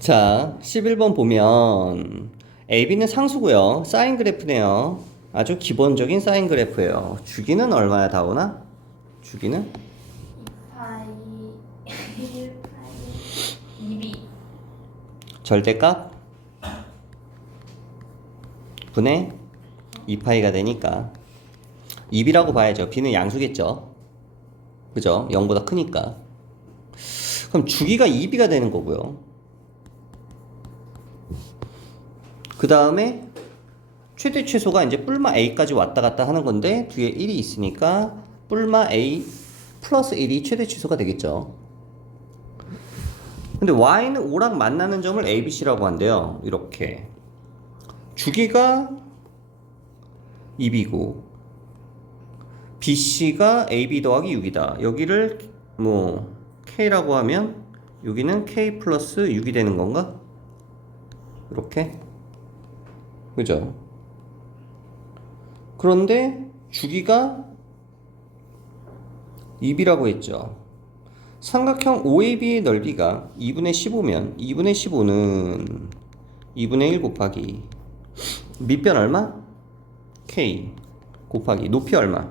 자, 11번 보면 AB는 상수고요. 사인 그래프네요. 아주 기본적인 사인 그래프예요. 주기는 얼마야, 다오나? 주기는? 2파이 1파이 2b 절대값? 분의 2파이가 되니까 2b라고 봐야죠. b는 양수겠죠. 그죠? 0보다 크니까. 그럼 주기가 2b가 되는 거고요. 그 다음에 최대 최소가 이제 뿔마 a까지 왔다 갔다 하는 건데 뒤에 1이 있으니까 뿔마 a 플러스 1이 최대 최소가 되겠죠. 근데 y는 5랑 만나는 점을 abc라고 한대요. 이렇게 주기가 2b고 bc가 ab 더하기 6이다. 여기를 뭐 k라고 하면 여기는 k 플러스 6이 되는 건가? 이렇게 그죠? 그런데 주기가 2b라고 했죠. 삼각형 OAB의 넓이가 2분의 15면 2분의 15는 2분의 1 곱하기 밑변 얼마? K 곱하기 높이 얼마?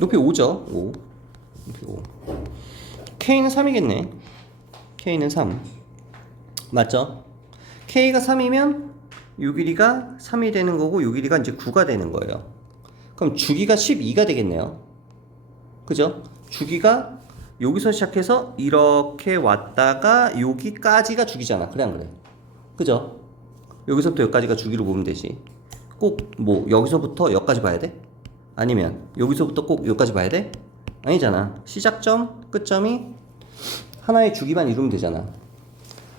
높이 5죠. 5. 높이 5. K는 3이겠네. K는 3. 맞죠? K가 3이면 요 길이가 3이 되는 거고 요 길이가 이제 9가 되는 거예요. 그럼 주기가 12가 되겠네요. 그죠? 주기가 여기서 시작해서 이렇게 왔다가 여기까지가 주기잖아. 그래 안 그래? 그죠? 여기서부터 여기까지가 주기로 보면 되지. 꼭 뭐 여기서부터 여기까지 봐야 돼? 아니면 여기서부터 꼭 여기까지 봐야 돼? 아니잖아. 시작점, 끝점이 하나의 주기만 이루면 되잖아.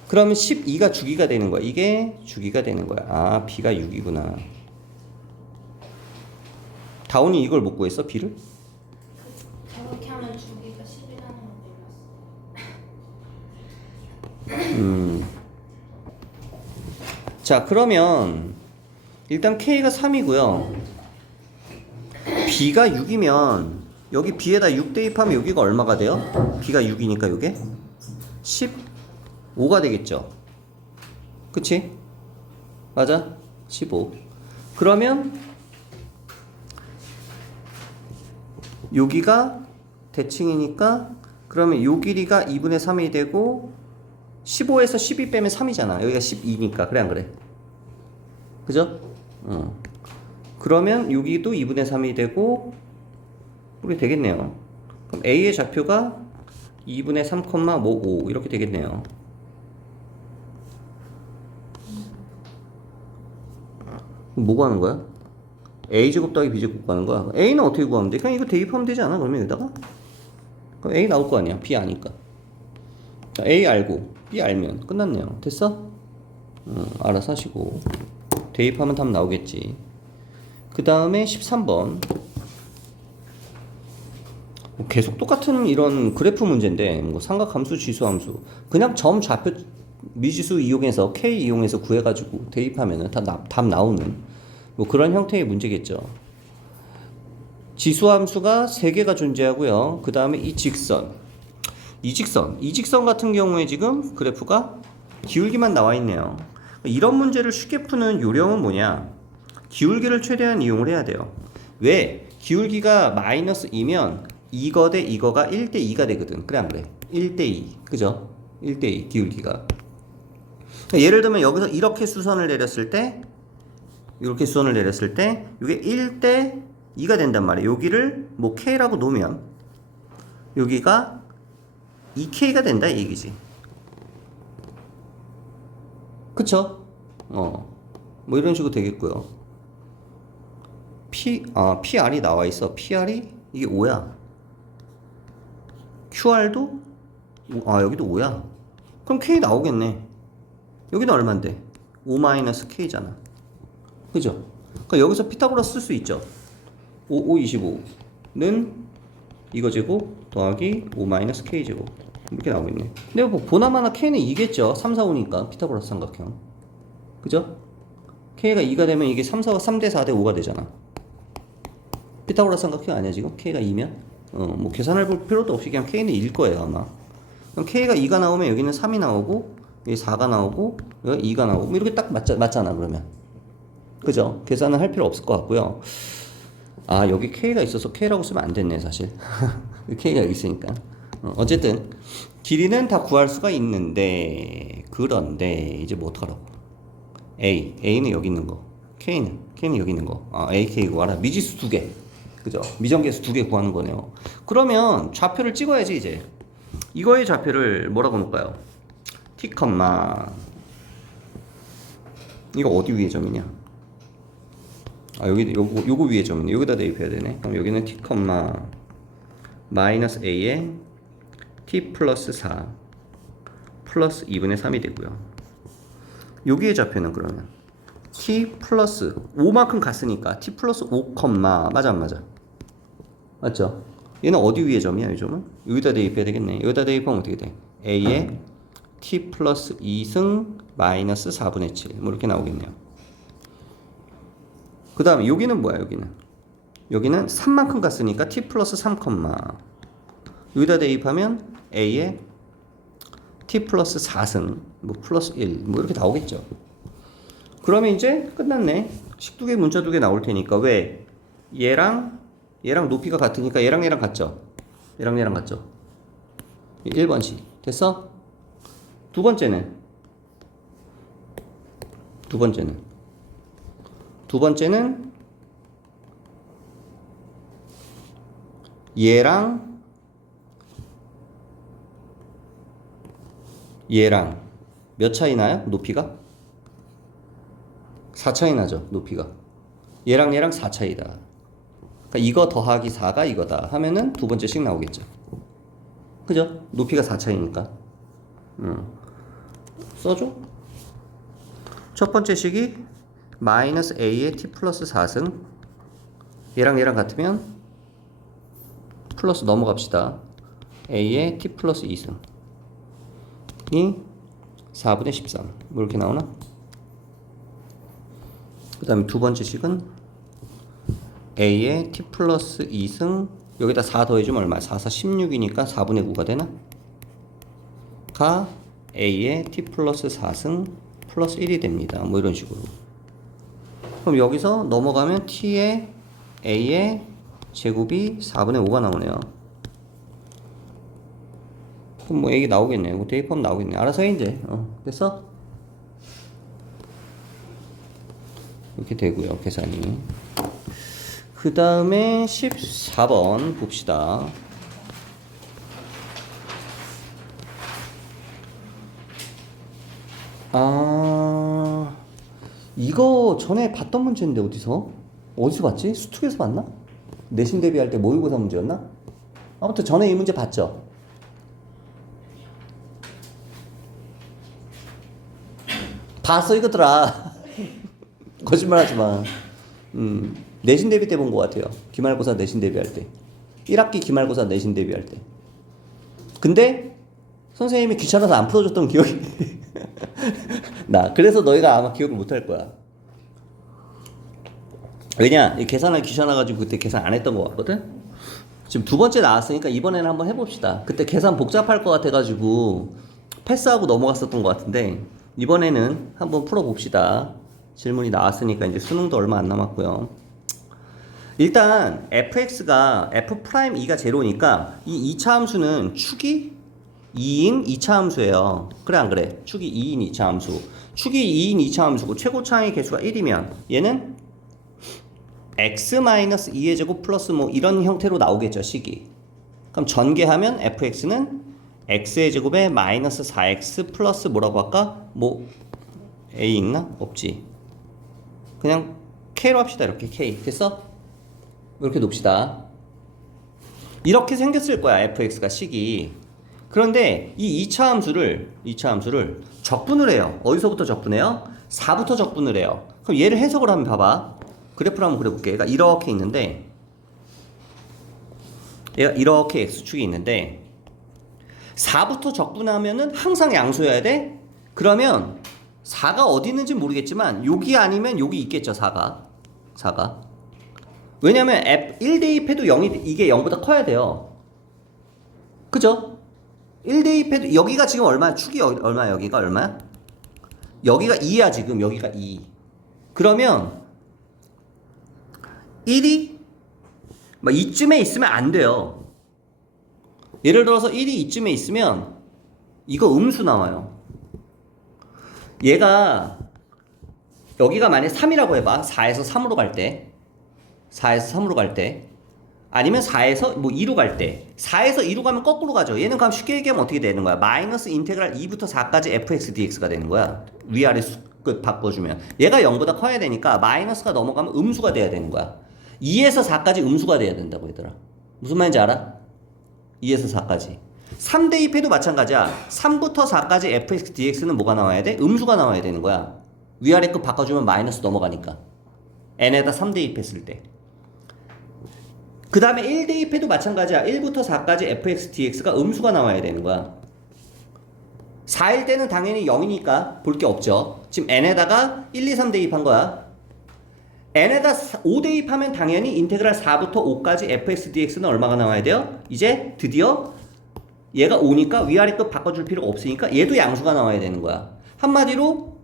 그러면 12가 주기가 되는 거야. 이게 주기가 되는 거야. 아, b가 6이구나. 다운이 이걸 못 구했어, b를? 저렇게 하면 주기가 10이라는 걸 몰랐어. 자, 그러면 일단 k가 3이고요. b가 6이면 여기 b에다 6 대입하면 여기가 얼마가 돼요? b가 6이니까 이게 15가 되겠죠. 그치? 맞아? 15. 그러면 여기가 대칭이니까 그러면 요 길이가 2분의 3이 되고 15에서 12 빼면 3이잖아. 여기가 12니까. 그래 안 그래? 그죠? 그러면 여기도 2분의 3이 되고 이렇게 되겠네요. 그럼 A의 좌표가 2분의 3,5 이렇게 되겠네요. 뭐 구하는 거야? A제곱 더하기 B제곱 구하는 거야. A는 어떻게 구하면 돼? 그냥 이거 대입하면 되지 않아? 그러면 여기다가? 그럼 A 나올 거 아니야. B 아니까. 자, A 알고 B 알면 끝났네요. 됐어? 알아서 하시고 대입하면 답 나오겠지. 그 다음에 13번 계속 똑같은 이런 그래프 문제인데 뭐 삼각함수, 지수함수 그냥 점, 좌표, 미지수 이용해서 K 이용해서 구해가지고 대입하면은 답 나오는 뭐 그런 형태의 문제겠죠. 지수함수가 3개가 존재하고요. 그 다음에 이 직선 같은 경우에 지금 그래프가 기울기만 나와 있네요. 이런 문제를 쉽게 푸는 요령은 뭐냐? 기울기를 최대한 이용을 해야 돼요. 왜? 기울기가 마이너스 2면 이거 대 이거가 1대 2가 되거든. 그래 안 그래? 1대 2. 그죠? 1대 2 기울기가. 예를 들면 여기서 이렇게 수선을 내렸을 때 이렇게 수선을 내렸을 때 이게 1대 2가 된단 말이에요. 여기를 뭐 K라고 놓으면 여기가 2K가 된다 이 얘기지. 그쵸? 뭐 이런 식으로 되겠고요. PR이 나와 있어. PR이 이게 5야. QR도 여기도 5야. 그럼 K 나오겠네. 여기는 얼만데? 5-K잖아. 그죠? 그러니까 여기서 피타고라스 쓸 수 있죠. 5, 25는 이거 제곱 더하기 5-K 제곱 이렇게 나오겠네. 근데 뭐 보나마나 K는 2겠죠. 3, 4, 5니까 피타고라스 삼각형. 그죠? K가 2가 되면 이게 3, 4가 3대 4대 5가 되잖아. 피타고라스 삼각형 아니야 지금? K가 2면? 뭐 계산할 볼 필요도 없이 그냥 K는 2일 거예요 아마. 그럼 K가 2가 나오면 여기는 3이 나오고 여기 4가 나오고 여기 2가 나오고 이렇게 딱 맞잖아 그러면. 그죠? 계산은 할 필요 없을 것 같고요. 아 여기 K가 있어서 K라고 쓰면 안 됐네 사실. K가 여기 있으니까. 어쨌든 길이는 다 구할 수가 있는데 그런데 이제 뭐 어떡하라고. A는 여기 있는 거, K는 여기 있는 거. 아 A, K 구하라. 미지수 2개. 그죠? 미정계수 2개 구하는 거네요. 그러면 좌표를 찍어야지 이제. 이거의 좌표를 뭐라고 놓을까요? T, 이거 어디 위에 점이냐? 아 여기 요거 위에 점이네. 여기다 대입해야 되네. 그럼 여기는 T, 마이너스 A에 T 플러스 4 플러스 2분의 3이 되고요. 여기의 좌표는 그러면 T 플러스 5만큼 갔으니까 T 플러스 5, 맞아 안 맞아? 맞죠? 얘는 어디 위에 점이야 이 점은? 여기다 대입해야 되겠네. 여기다 대입하면 어떻게 돼? A에 T 플러스 2승 마이너스 4분의 7 뭐 이렇게 나오겠네요. 그 다음에 여기는 뭐야 여기는 3만큼 갔으니까 T 플러스 3, 여기다 대입하면 A에 T 플러스 4승 뭐 플러스 1 뭐 이렇게 나오겠죠. 그러면 이제 끝났네. 식 2개 문자 2개 나올 테니까. 왜? 얘랑 높이가 같으니까 얘랑 같죠? 얘랑 같죠? 1번씩 됐어? 두 번째는 얘랑 몇 차이 나요? 높이가? 4 차이 나죠 높이가. 얘랑 4 차이다. 그러니까 이거 더하기 4가 이거다 하면은 두 번째씩 나오겠죠. 그죠? 높이가 4 차이니까. 써줘. 첫 번째 식이 마이너스 A에 T 플러스 4승 얘랑 같으면 플러스 넘어갑시다. A에 T 플러스 2승 이 4분의 13 뭐 이렇게 나오나? 그 다음에 두 번째 식은 A에 T 플러스 2승 여기다 4 더해주면 얼마야? 4, 4, 16이니까 4분의 9가 되나? 가 A에 T 플러스 4승 플러스 1이 됩니다. 뭐 이런 식으로. 그럼 여기서 넘어가면 T에 A의 제곱이 4분의 5가 나오네요. 그럼 뭐 A 나오겠네요. 이거 대입하면 나오겠네. 알아서 해 이제. 됐어? 이렇게 되고요. 계산이. 그 다음에 14번 봅시다. 이거 전에 봤던 문제인데 어디서 봤지? 수특에서 봤나? 내신 대비할 때 모의고사 문제였나? 아무튼 전에 이 문제 봤죠? 봤어 이거더라. 거짓말하지 마. 내신 대비 때 본 것 같아요. 기말고사 내신 대비할 때. 1학기 기말고사 내신 대비할 때. 근데 선생님이 귀찮아서 안 풀어줬던 기억이 나. 그래서 너희가 아마 기억을 못할 거야. 왜냐? 이 계산을 귀찮아가지고 그때 계산 안 했던 것 같거든? 지금 두 번째 나왔으니까 이번에는 한번 해봅시다. 그때 계산 복잡할 것 같아가지고 패스하고 넘어갔었던 것 같은데 이번에는 한번 풀어봅시다. 질문이 나왔으니까 이제 수능도 얼마 안 남았고요. 일단 fx가 f'2가 제로니까 이 2차 함수는 축이 2인 2차 함수예요. 그래 안 그래? 축이 2인 2차 함수. 축이 2인 2차 함수고 최고차항의 개수가 1이면 얘는 x-2의 제곱 플러스 뭐 이런 형태로 나오겠죠 식이. 그럼 전개하면 fx는 x의 제곱에 마이너스 4x 플러스 뭐라고 할까? 뭐 a 있나? 없지. 그냥 k로 합시다. 이렇게 k 됐어? 이렇게 놓읍시다. 이렇게 생겼을 거야 fx가 식이. 그런데 이 2차 함수를 적분을 해요. 어디서부터 적분해요? 4부터 적분을 해요. 그럼 얘를 해석을 하면 봐봐. 그래프를 한번 그려볼게. 얘가 이렇게 있는데 얘가 이렇게 x축이 있는데 4부터 적분하면은 항상 양수여야 돼? 그러면 4가 어디 있는지 모르겠지만 여기 아니면 여기 있겠죠. 4가 왜냐면 1 대입해도 0이 이게 0보다 커야 돼요. 그죠? 1대입해도 여기가 지금 얼마야? 축이 얼마야? 여기가 얼마야? 여기가 2야 지금. 여기가 2. 그러면 1이 막 이쯤에 있으면 안 돼요. 예를 들어서 1이 이쯤에 있으면 이거 음수 나와요. 얘가 여기가 만약 3이라고 해봐. 4에서 3으로 갈 때, 4에서 3으로 갈 때, 아니면 4에서 뭐 2로 갈 때, 4에서 2로 가면 거꾸로 가죠. 얘는 그럼 쉽게 얘기하면 어떻게 되는 거야? 마이너스 인테그랄 2부터 4까지 fx dx가 되는 거야. 위아래 끝 바꿔주면 얘가 0보다 커야 되니까 마이너스가 넘어가면 음수가 돼야 되는 거야. 2에서 4까지 음수가 돼야 된다고 얘들아. 무슨 말인지 알아? 2에서 4까지. 3 대입해도 마찬가지야. 3부터 4까지 fx dx는 뭐가 나와야 돼? 음수가 나와야 되는 거야. 위아래 끝 바꿔주면 마이너스 넘어가니까. n에다 3 대입했을 때. 그 다음에 1 대입해도 마찬가지야. 1부터 4까지 fx dx가 음수가 나와야 되는 거야. 4일 때는 당연히 0이니까 볼 게 없죠. 지금 n에다가 1, 2, 3 대입한 거야. n에다 5 대입하면 당연히 인테그랄 4부터 5까지 fx dx는 얼마가 나와야 돼요? 이제 드디어 얘가 5니까 위아래 끝 바꿔줄 필요가 없으니까 얘도 양수가 나와야 되는 거야. 한마디로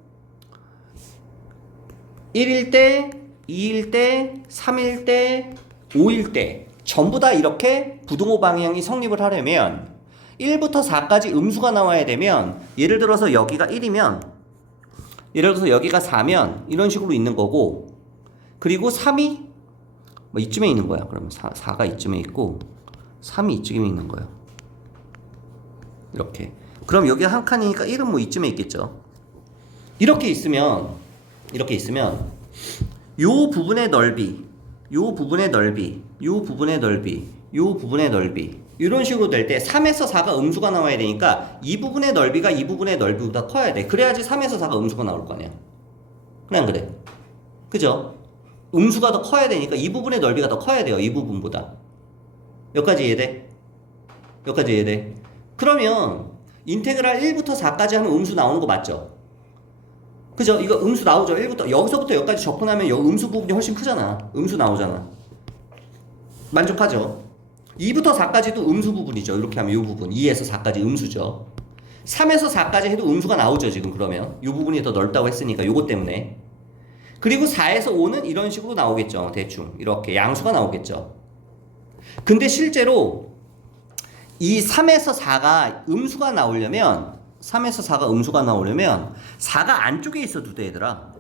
1일 때, 2일 때, 3일 때, 5일 때 전부 다 이렇게 부등호 방향이 성립을 하려면 1부터 4까지 음수가 나와야 되면 예를 들어서 여기가 1이면 예를 들어서 여기가 4면 이런 식으로 있는 거고 그리고 3이 뭐 이쯤에 있는 거야. 그러면 4가 이쯤에 있고 3이 이쯤에 있는 거예요. 이렇게. 그럼 여기 한 칸이니까 1은 뭐 이쯤에 있겠죠. 이렇게 있으면 요 부분의 넓이, 요 부분의 넓이, 요 부분의 넓이, 요 부분의 넓이 이런 식으로 될 때 3에서 4가 음수가 나와야 되니까 이 부분의 넓이가 이 부분의 넓이보다 커야 돼. 그래야지 3에서 4가 음수가 나올 거 아니야. 그냥 그래. 그죠? 음수가 더 커야 되니까 이 부분의 넓이가 더 커야 돼요. 이 부분보다. 여기까지 이해돼? 여기까지 이해돼? 그러면 인테그랄 1부터 4까지 하면 음수 나오는 거 맞죠? 그죠? 이거 음수 나오죠? 1부터 여기서부터 여기까지 접근하면 여기 음수 부분이 훨씬 크잖아. 음수 나오잖아. 만족하죠? 2부터 4까지도 음수 부분이죠. 이렇게 하면 이 부분 2에서 4까지 음수죠. 3에서 4까지 해도 음수가 나오죠. 지금 그러면 이 부분이 더 넓다고 했으니까 요것 때문에. 그리고 4에서 5는 이런 식으로 나오겠죠. 대충 이렇게 양수가 나오겠죠. 근데 실제로 이 3에서 4가 음수가 나오려면 3에서 4가 음수가 나오려면 4가 안쪽에 있어도 돼 얘들아.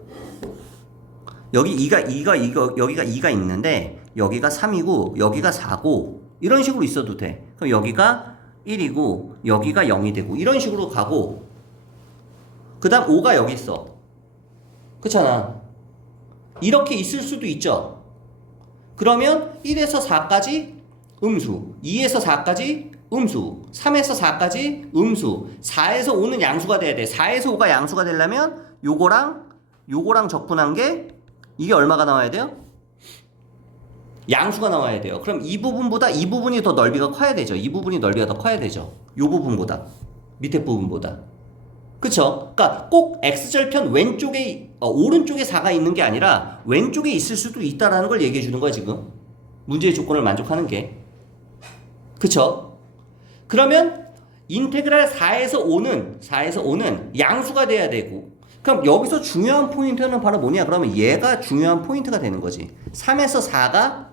여기 2가 여기가 2가 있는데 여기가 3이고 여기가 4고 이런 식으로 있어도 돼. 그럼 여기가 1이고 여기가 0이 되고 이런 식으로 가고 그 다음 5가 여기 있어. 그렇잖아. 이렇게 있을 수도 있죠. 그러면 1에서 4까지 음수, 2에서 4까지 음수, 3에서 4까지 음수, 4에서 5는 양수가 돼야 돼. 4에서 5가 양수가 되려면 요거랑 적분한 게 이게 얼마가 나와야 돼요? 양수가 나와야 돼요. 그럼 이 부분보다 이 부분이 더 넓이가 커야 되죠. 이 부분이 넓이가 더 커야 되죠. 요 부분보다. 밑에 부분보다. 그쵸? 그러니까 꼭 x절편 왼쪽에 오른쪽에 4가 있는 게 아니라 왼쪽에 있을 수도 있다라는 걸 얘기해 주는 거야 지금. 문제의 조건을 만족하는 게. 그쵸? 그러면 인테그랄 4에서 5는 양수가 돼야 되고 그럼 여기서 중요한 포인트는 바로 뭐냐? 그러면 얘가 중요한 포인트가 되는 거지. 3에서 4가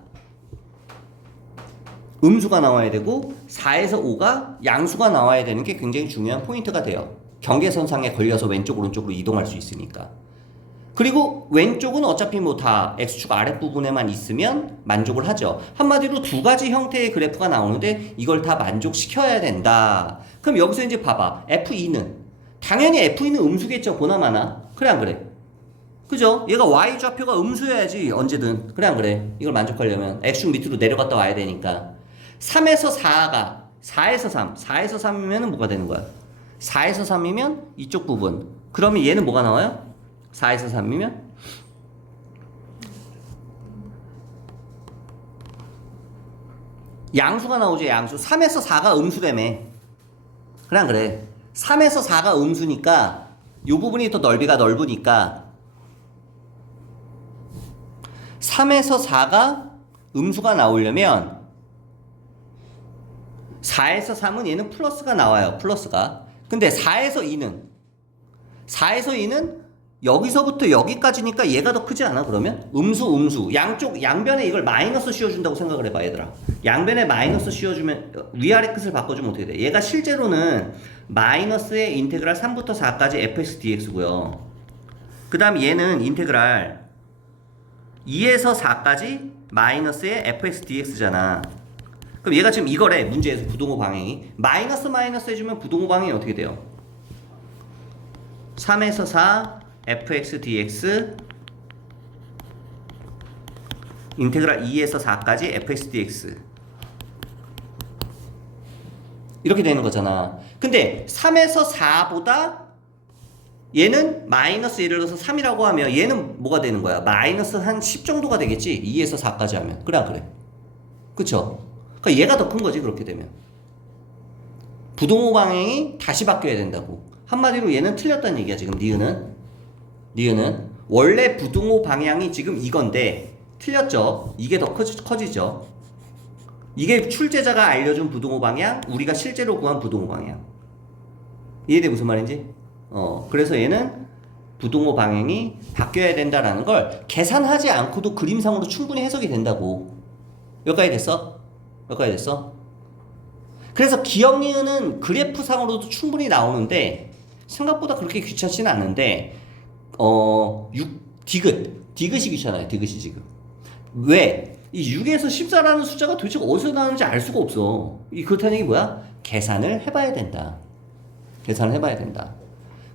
음수가 나와야 되고 4에서 5가 양수가 나와야 되는 게 굉장히 중요한 포인트가 돼요. 경계선상에 걸려서 왼쪽 오른쪽으로 이동할 수 있으니까. 그리고 왼쪽은 어차피 뭐 다 x축 아랫부분에만 있으면 만족을 하죠. 한마디로 두 가지 형태의 그래프가 나오는데 이걸 다 만족시켜야 된다. 그럼 여기서 이제 봐봐. F2는 당연히 F2는 음수겠죠. 보나마나. 그래 안 그래? 그죠? 얘가 y좌표가 음수여야지 언제든. 그래 안 그래? 이걸 만족하려면 x축 밑으로 내려갔다 와야 되니까. 3에서 4가 4에서 3이면 뭐가 되는 거야? 4에서 3이면 이쪽 부분. 그러면 얘는 뭐가 나와요? 4에서 3이면? 양수가 나오죠, 양수. 3에서 4가 음수라며. 그래, 안 그래? 3에서 4가 음수니까, 요 부분이 더 넓이가 넓으니까, 3에서 4가 음수가 나오려면, 4에서 3은 얘는 플러스가 나와요. 플러스가. 근데 4에서 2는 여기서부터 여기까지니까 얘가 더 크지 않아? 그러면? 음수. 양변에 이걸 마이너스 씌워준다고 생각을 해봐, 얘들아. 양변에 마이너스 씌워주면 위아래 끝을 바꿔주면 어떻게 돼? 얘가 실제로는 마이너스의 인테그랄 3부터 4까지 fx dx고요. 그 다음 얘는 인테그랄 2에서 4까지 마이너스의 fx dx잖아. 그럼 얘가 지금 이거래, 문제에서 부동호 방향이. 마이너스 해주면 부동호 방향이 어떻게 돼요? 3에서 4 fx dx 인테그랄 2에서 4까지 fx dx 이렇게 되는 거잖아. 근데 3에서 4보다 얘는 마이너스 예를 들어서 3이라고 하면 얘는 뭐가 되는 거야? 마이너스 한 10 정도가 되겠지? 2에서 4까지 하면. 그래 안 그래? 그쵸? 그러니까 얘가 더 큰 거지 그렇게 되면. 부동호 방향이 다시 바뀌어야 된다고. 한마디로 얘는 틀렸다는 얘기야 지금 니은은 원래 부동호 방향이 지금 이건데 틀렸죠. 이게 더 커지죠. 이게 출제자가 알려준 부동호 방향, 우리가 실제로 구한 부동호 방향. 이해돼 무슨 말인지? 그래서 얘는 부동호 방향이 바뀌어야 된다라는 걸 계산하지 않고도 그림상으로 충분히 해석이 된다고. 여기까지 됐어? 그래서 기억 니은은 그래프상으로도 충분히 나오는데 생각보다 그렇게 귀찮지는 않은데 디귿이 귀찮아요. 디귿이 지금. 왜? 이 6에서 14라는 숫자가 도대체 어디서 나오는지 알 수가 없어. 그렇다는 얘기 뭐야? 계산을 해봐야 된다.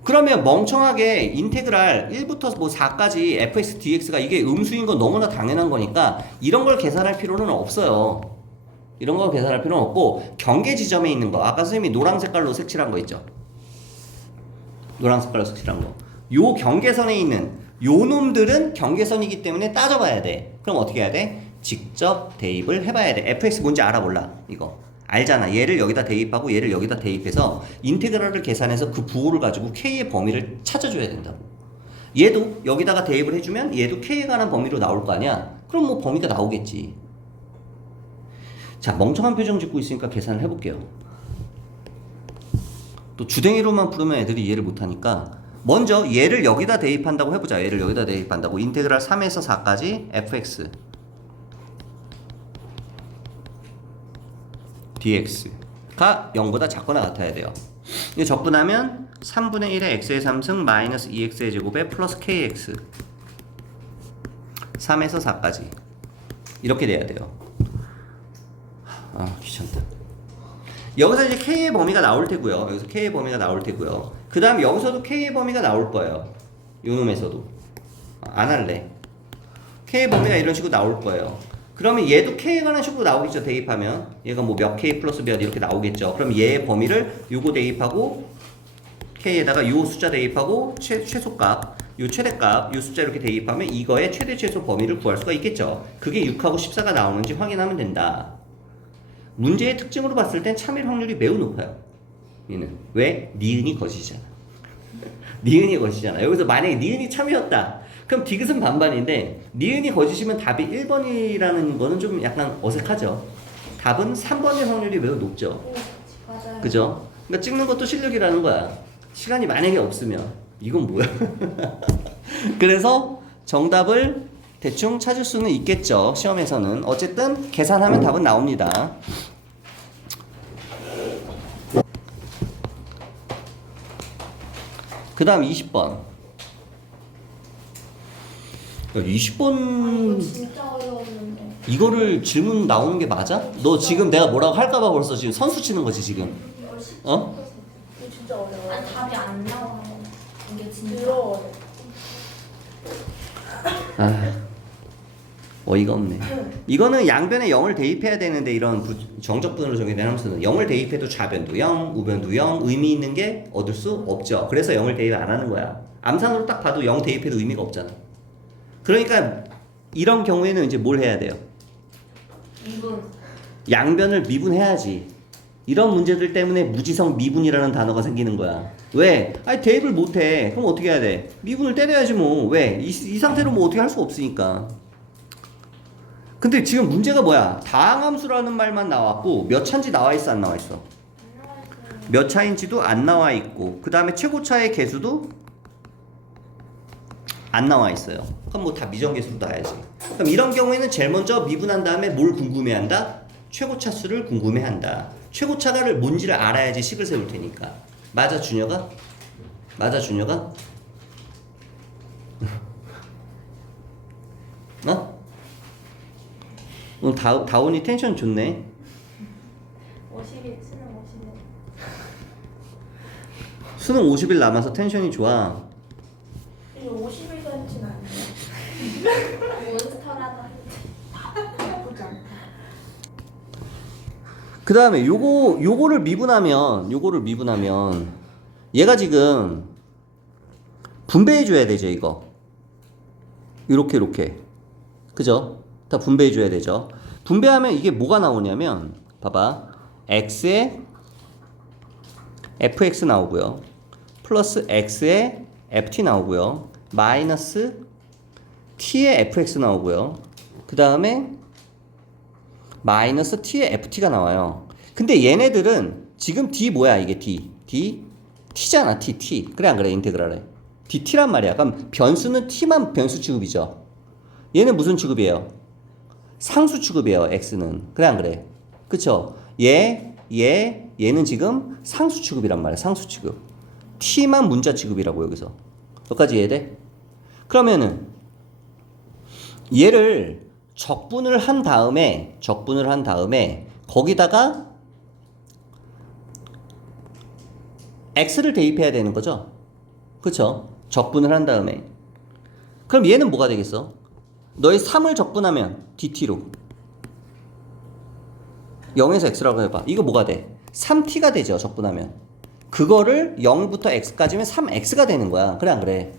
그러면 멍청하게 인테그랄 1부터 뭐 4까지 fx dx가 이게 음수인 건 너무나 당연한 거니까 이런 걸 계산할 필요는 없어요. 이런 거 계산할 필요는 없고 경계 지점에 있는 거 아까 선생님이 노란 색깔로 색칠한 거 있죠? 요 경계선에 있는 요 놈들은 경계선이기 때문에 따져봐야 돼. 그럼 어떻게 해야 돼? 직접 대입을 해봐야 돼. fx 뭔지 알아 몰라? 이거 알잖아. 얘를 여기다 대입하고 얘를 여기다 대입해서 인테그랄을 계산해서 그 부호를 가지고 k의 범위를 찾아줘야 된다고. 얘도 여기다가 대입을 해주면 얘도 k에 관한 범위로 나올 거 아니야? 그럼 뭐 범위가 나오겠지. 자, 멍청한 표정 짓고 있으니까 계산을 해볼게요. 또 주댕이로만 풀으면 애들이 이해를 못하니까 먼저 얘를 여기다 대입한다고 해보자. 얘를 여기다 대입한다고. 인테그랄 3에서 4까지 fx dx가 0보다 작거나 같아야 돼요. 이거 적분하면 3분의 1의 x의 3승 마이너스 2x의 제곱에 플러스 kx 3에서 4까지 이렇게 돼야 돼요. 귀찮다. 여기서 이제 k의 범위가 나올 테고요. 그 다음 여기서도 k의 범위가 나올 거예요. 요 놈에서도 안 할래. k의 범위가 이런 식으로 나올 거예요. 그러면 얘도 k에 관한 식으로 나오겠죠. 대입하면 얘가 뭐 몇 k 플러스 몇 이렇게 나오겠죠. 그럼 얘의 범위를 요거 대입하고 k에다가 요 숫자 대입하고 최소값 요 최대값 요 숫자 이렇게 대입하면 이거의 최대 최소 범위를 구할 수가 있겠죠. 그게 6하고 14가 나오는지 확인하면 된다. 문제의 특징으로 봤을 땐 참일 확률이 매우 높아요. 얘는 왜? 니은이 거시잖아. 여기서 만약에 니은이 참이었다. 그럼 디귿은 반반인데 니은이 거짓이면 답이 1번이라는 거는 좀 약간 어색하죠. 답은 3번의 확률이 매우 높죠. 오, 맞아요. 그죠? 그러니까 찍는 것도 실력이라는 거야. 시간이 만약에 없으면 이건 뭐야? 그래서 정답을 대충 찾을 수는 있겠죠. 시험에서는. 어쨌든 계산하면 답은 나옵니다. 그 다음 20번. 20번 이거 진짜 어려웠는데. 이거를 질문 나오는 게 맞아? 너 지금 내가 뭐라고 할까봐 벌써 지금 선수 치는 거지 지금? 어? 이거 진짜 어려워. 아니 답이 안 나와요. 이게 진짜. 어려워. 어이가 없네. 이거는 양변에 0을 대입해야 되는데 이런 정적분으로 정의된 함수는 0을 대입해도 좌변도 0, 우변도 0 의미 있는 게 얻을 수 없죠. 그래서 0을 대입 안 하는 거야. 암산으로 딱 봐도 0 대입해도 의미가 없잖아. 그러니까 이런 경우에는 이제 뭘 해야 돼요? 미분. 양변을 미분해야지. 이런 문제들 때문에 무지성 미분이라는 단어가 생기는 거야. 왜? 아니 대입을 못해. 그럼 어떻게 해야 돼? 미분을 때려야지 뭐. 왜? 이 상태로 뭐 어떻게 할 수가 없으니까. 근데 지금 문제가 뭐야? 다항함수라는 말만 나왔고 몇 차인지 나와 있어 안 나와 있어? 안 나왔어요. 몇 차인지도 안 나와 있고 그 다음에 최고차의 개수도 안 나와 있어요. 그럼 뭐 다 미정계수로 나야지. 그럼 이런 경우에는 제일 먼저 미분한 다음에 뭘 궁금해한다? 최고차 수를 궁금해한다. 최고차가를 뭔지를 알아야지 식을 세울 테니까. 맞아 준혁아? 맞아 준혁아? 어? 오늘 다운이 텐션 좋네. 50일 수능 50일. 수능 50일 남아서 텐션이 좋아. 이게 50일까지는 아니에요. 몬스터라도 나쁘지 않다. 그 다음에 요거를 미분하면 얘가 지금 분배해줘야 되죠 이거. 이렇게 그죠? 다 분배해줘야 되죠. 분배하면 이게 뭐가 나오냐면 봐봐 x에 fx 나오고요 플러스 x에 ft 나오고요 마이너스 t에 fx 나오고요 그 다음에 마이너스 t에 ft가 나와요. 근데 얘네들은 지금 d 뭐야 이게 d t잖아 t 그래 안 그래 인테그랄에 dt란 말이야. 그럼 변수는 t만 변수 취급이죠. 얘는 무슨 취급이에요? 상수 취급이에요 x는. 그래 안 그래? 그쵸? 얘는 지금 상수 취급이란 말이야. 상수 취급. t만 문자 취급이라고 여기서. 여기까지 이해돼? 그러면은 얘를 적분을 한 다음에 거기다가 x를 대입해야 되는 거죠. 그쵸? 적분을 한 다음에 그럼 얘는 뭐가 되겠어? 너의 3을 적분하면 dt로 0에서 x라고 해봐. 이거 뭐가 돼? 3t가 되죠 적분하면. 그거를 0부터 x까지면 3x가 되는 거야. 그래 안 그래?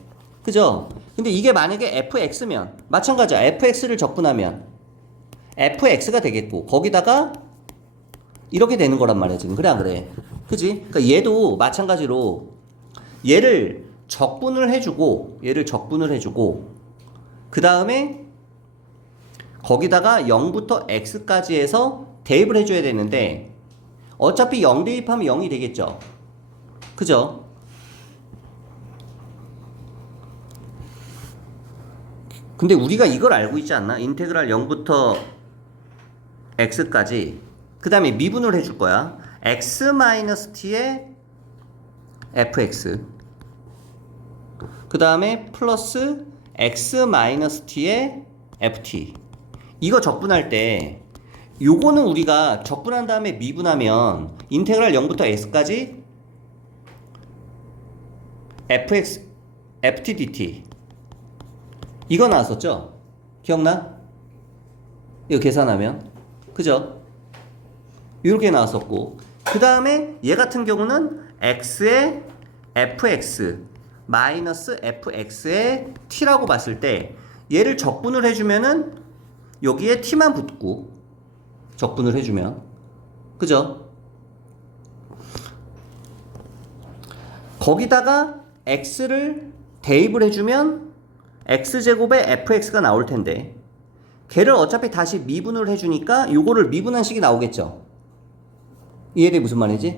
그죠? 근데 이게 만약에 fx면 마찬가지야. fx를 적분하면 fx가 되겠고 거기다가 이렇게 되는 거란 말이야 지금. 그래 안 그래? 그지? 그러니까 얘도 마찬가지로 얘를 적분을 해주고 그 다음에 거기다가 0부터 x까지 해서 대입을 해줘야 되는데 어차피 0 대입하면 0이 되겠죠. 그죠? 근데 우리가 이걸 알고 있지 않나? 인테그랄 0부터 x까지 그 다음에 미분을 해줄 거야. x-t에 fx 그 다음에 플러스 x-t에 ft 이거 적분할 때 요거는 우리가 적분한 다음에 미분하면 인테그랄 0부터 x까지 fx ft dt 이거 나왔었죠? 기억나? 이거 계산하면 그죠? 이렇게 나왔었고 그 다음에 얘 같은 경우는 x에 fx 마이너스 fx에 t라고 봤을 때 얘를 적분을 해주면은 여기에 t만 붙고 적분을 해주면 그죠? 거기다가 x를 대입을 해주면 x제곱에 fx가 나올 텐데 걔를 어차피 다시 미분을 해주니까 요거를 미분한 식이 나오겠죠. 이해돼? 무슨 말이지?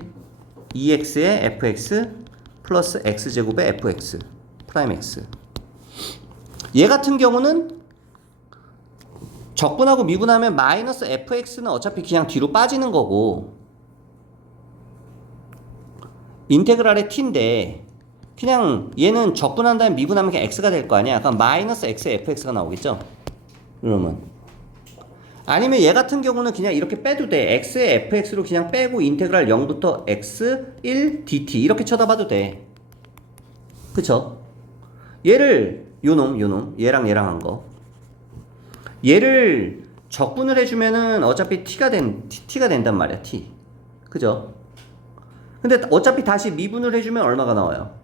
2x에 fx 플러스 x제곱에 fx 프라임 x 얘 같은 경우는 적분하고 미분하면 마이너스 fx는 어차피 그냥 뒤로 빠지는 거고 인테그랄의 t인데 그냥 얘는 적분한 다음에 미분하면 그냥 x가 될 거 아니야. 그럼 마이너스 x에 fx가 나오겠죠. 그러면 아니면 얘 같은 경우는 그냥 이렇게 빼도 돼. x에 fx로 그냥 빼고 인테그랄 0부터 x 1 dt 이렇게 쳐다봐도 돼. 그쵸? 얘를 요놈 얘랑 한 거 얘를 적분을 해주면은 어차피 t가 된단 말이야. t 그죠? 근데 어차피 다시 미분을 해주면 얼마가 나와요?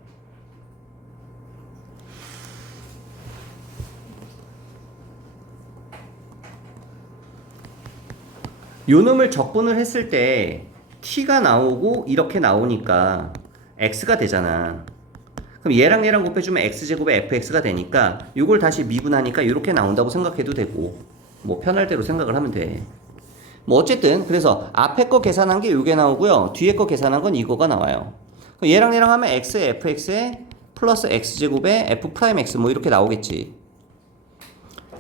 요놈을 적분을 했을 때 t가 나오고 이렇게 나오니까 x가 되잖아. 그럼 얘랑 곱해주면 x제곱에 fx가 되니까 요걸 다시 미분하니까 이렇게 나온다고 생각해도 되고 뭐 편할 대로 생각을 하면 돼. 뭐 어쨌든 그래서 앞에 거 계산한 게 요게 나오고요. 뒤에 거 계산한 건 이거가 나와요. 얘랑 얘랑 하면 x에 fx에 플러스 x제곱에 f 프라임 x 뭐 이렇게 나오겠지.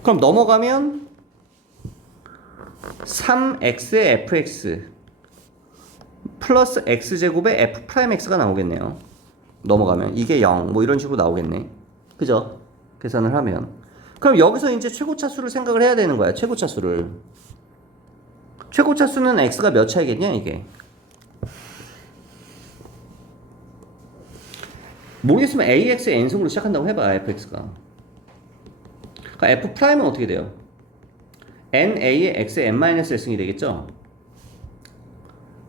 그럼 넘어가면 3x에 fx 플러스 x제곱에 f 프라임 x가 나오겠네요. 넘어가면 이게 0 뭐 이런 식으로 나오겠네. 그죠? 계산을 하면. 그럼 여기서 이제 최고차 수를 생각을 해야 되는 거야. 최고차 수를. 최고차 수는 x가 몇 차이겠냐 이게. 모르겠으면 ax n승으로 시작한다고 해봐. fx가. 그러니까 f 프라임은 어떻게 돼요? na의 x의 n-1승이 되겠죠?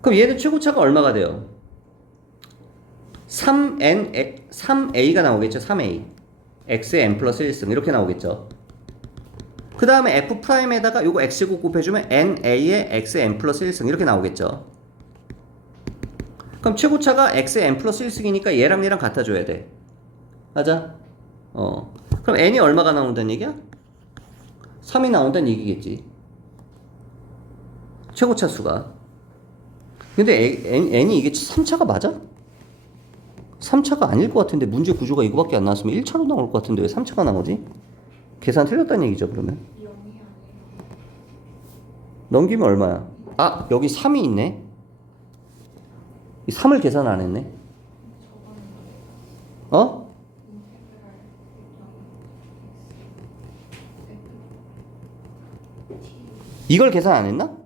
그럼 얘는 최고차가 얼마가 돼요? 3a가 나오겠죠? 3a. x의 n 플러스 1승 이렇게 나오겠죠? 그 다음에 f 프라임에다가 요거 x제곱 곱해주면 na의 x의 n 플러스 1승 이렇게 나오겠죠? 그럼 최고차가 x의 n 플러스 1승이니까 얘랑 얘랑 같아줘야 돼. 맞아? 그럼 n이 얼마가 나온다는 얘기야? 3이 나온다는 얘기겠지. 최고차 수가. 근데 n이 이게 3차가 맞아? 3차가 아닐 것 같은데 문제 구조가 이거밖에 안 나왔으면 1차로 나올 것 같은데 왜 3차가 나오지? 계산 틀렸다는 얘기죠 그러면. 넘기면 얼마야? 아 여기 3이 있네. 이 3을 계산 안 했네. 어? 이걸 계산 안 했나?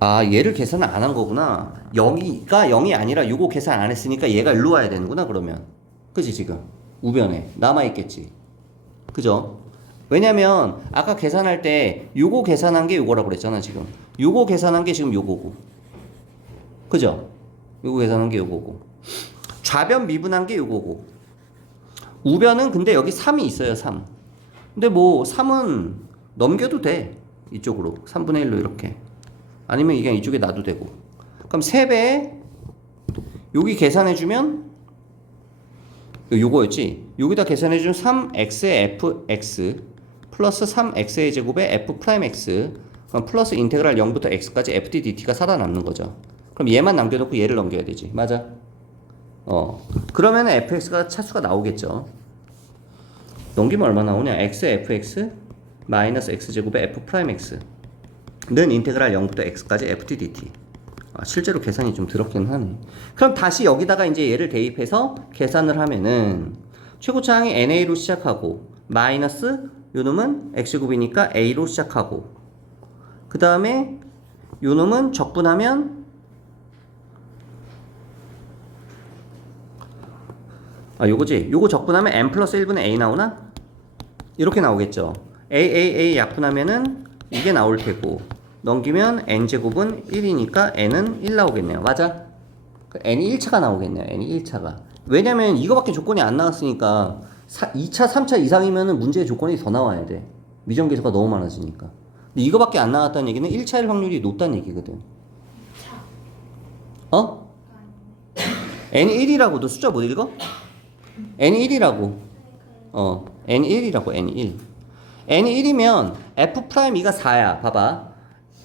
아 얘를 계산을 안 한 거구나. 여기가 0이 아니라 요거 계산 안 했으니까 얘가 일로 와야 되는구나 그러면. 그치 지금 우변에 남아있겠지. 그죠? 왜냐면 아까 계산할 때 요거 계산한 게 요거라고 그랬잖아 지금. 요거 계산한 게 지금 요거고. 그죠? 요거 계산한 게 요거고. 좌변 미분한 게 요거고. 우변은 근데 여기 3이 있어요 3. 근데 뭐 3은 넘겨도 돼. 이쪽으로 3분의 1로 이렇게. 아니면 그냥 이쪽에 놔도 되고. 그럼 3배에 여기 계산해주면 요거였지. 여기다 계산해주면 3x의 fx 플러스 3x의 제곱에 f 프라임 x 그럼 플러스 인테그랄 0부터 x까지 ft dt가 살아남는 거죠. 그럼 얘만 남겨놓고 얘를 넘겨야 되지. 맞아? 그러면 fx가 차수가 나오겠죠. 넘기면 얼마 나오냐? x의 fx 마이너스 x제곱에 f 프라임 x 는 인테그랄 0부터 x까지 ft dt. 실제로 계산이 좀 더럽긴 하네. 그럼 다시 여기다가 이제 얘를 대입해서 계산을 하면은 최고차항이 na로 시작하고 마이너스 요 놈은 x제곱이니까 a로 시작하고 그 다음에 요 놈은 적분하면 요거지. 요거 적분하면 n 플러스 1분의 a 나오나? 이렇게 나오겠죠. a 약분하면은 이게 나올 테고 넘기면 n제곱은 1이니까 n은 1 나오겠네요. 맞아? n이 1차가 나오겠네요. n이 1차가. 왜냐면 이거밖에 조건이 안 나왔으니까 2차, 3차 이상이면 문제의 조건이 더 나와야 돼. 미정계수가 너무 많아지니까. 근데 이거밖에 안 나왔다는 얘기는 1차일 확률이 높다는 얘기거든. 어? n이 1이라고 너 숫자 못 읽어? n이 1이라고. n이 1이라고 n이 1. n이 1이면 f 프라임 2가 4야. 봐봐.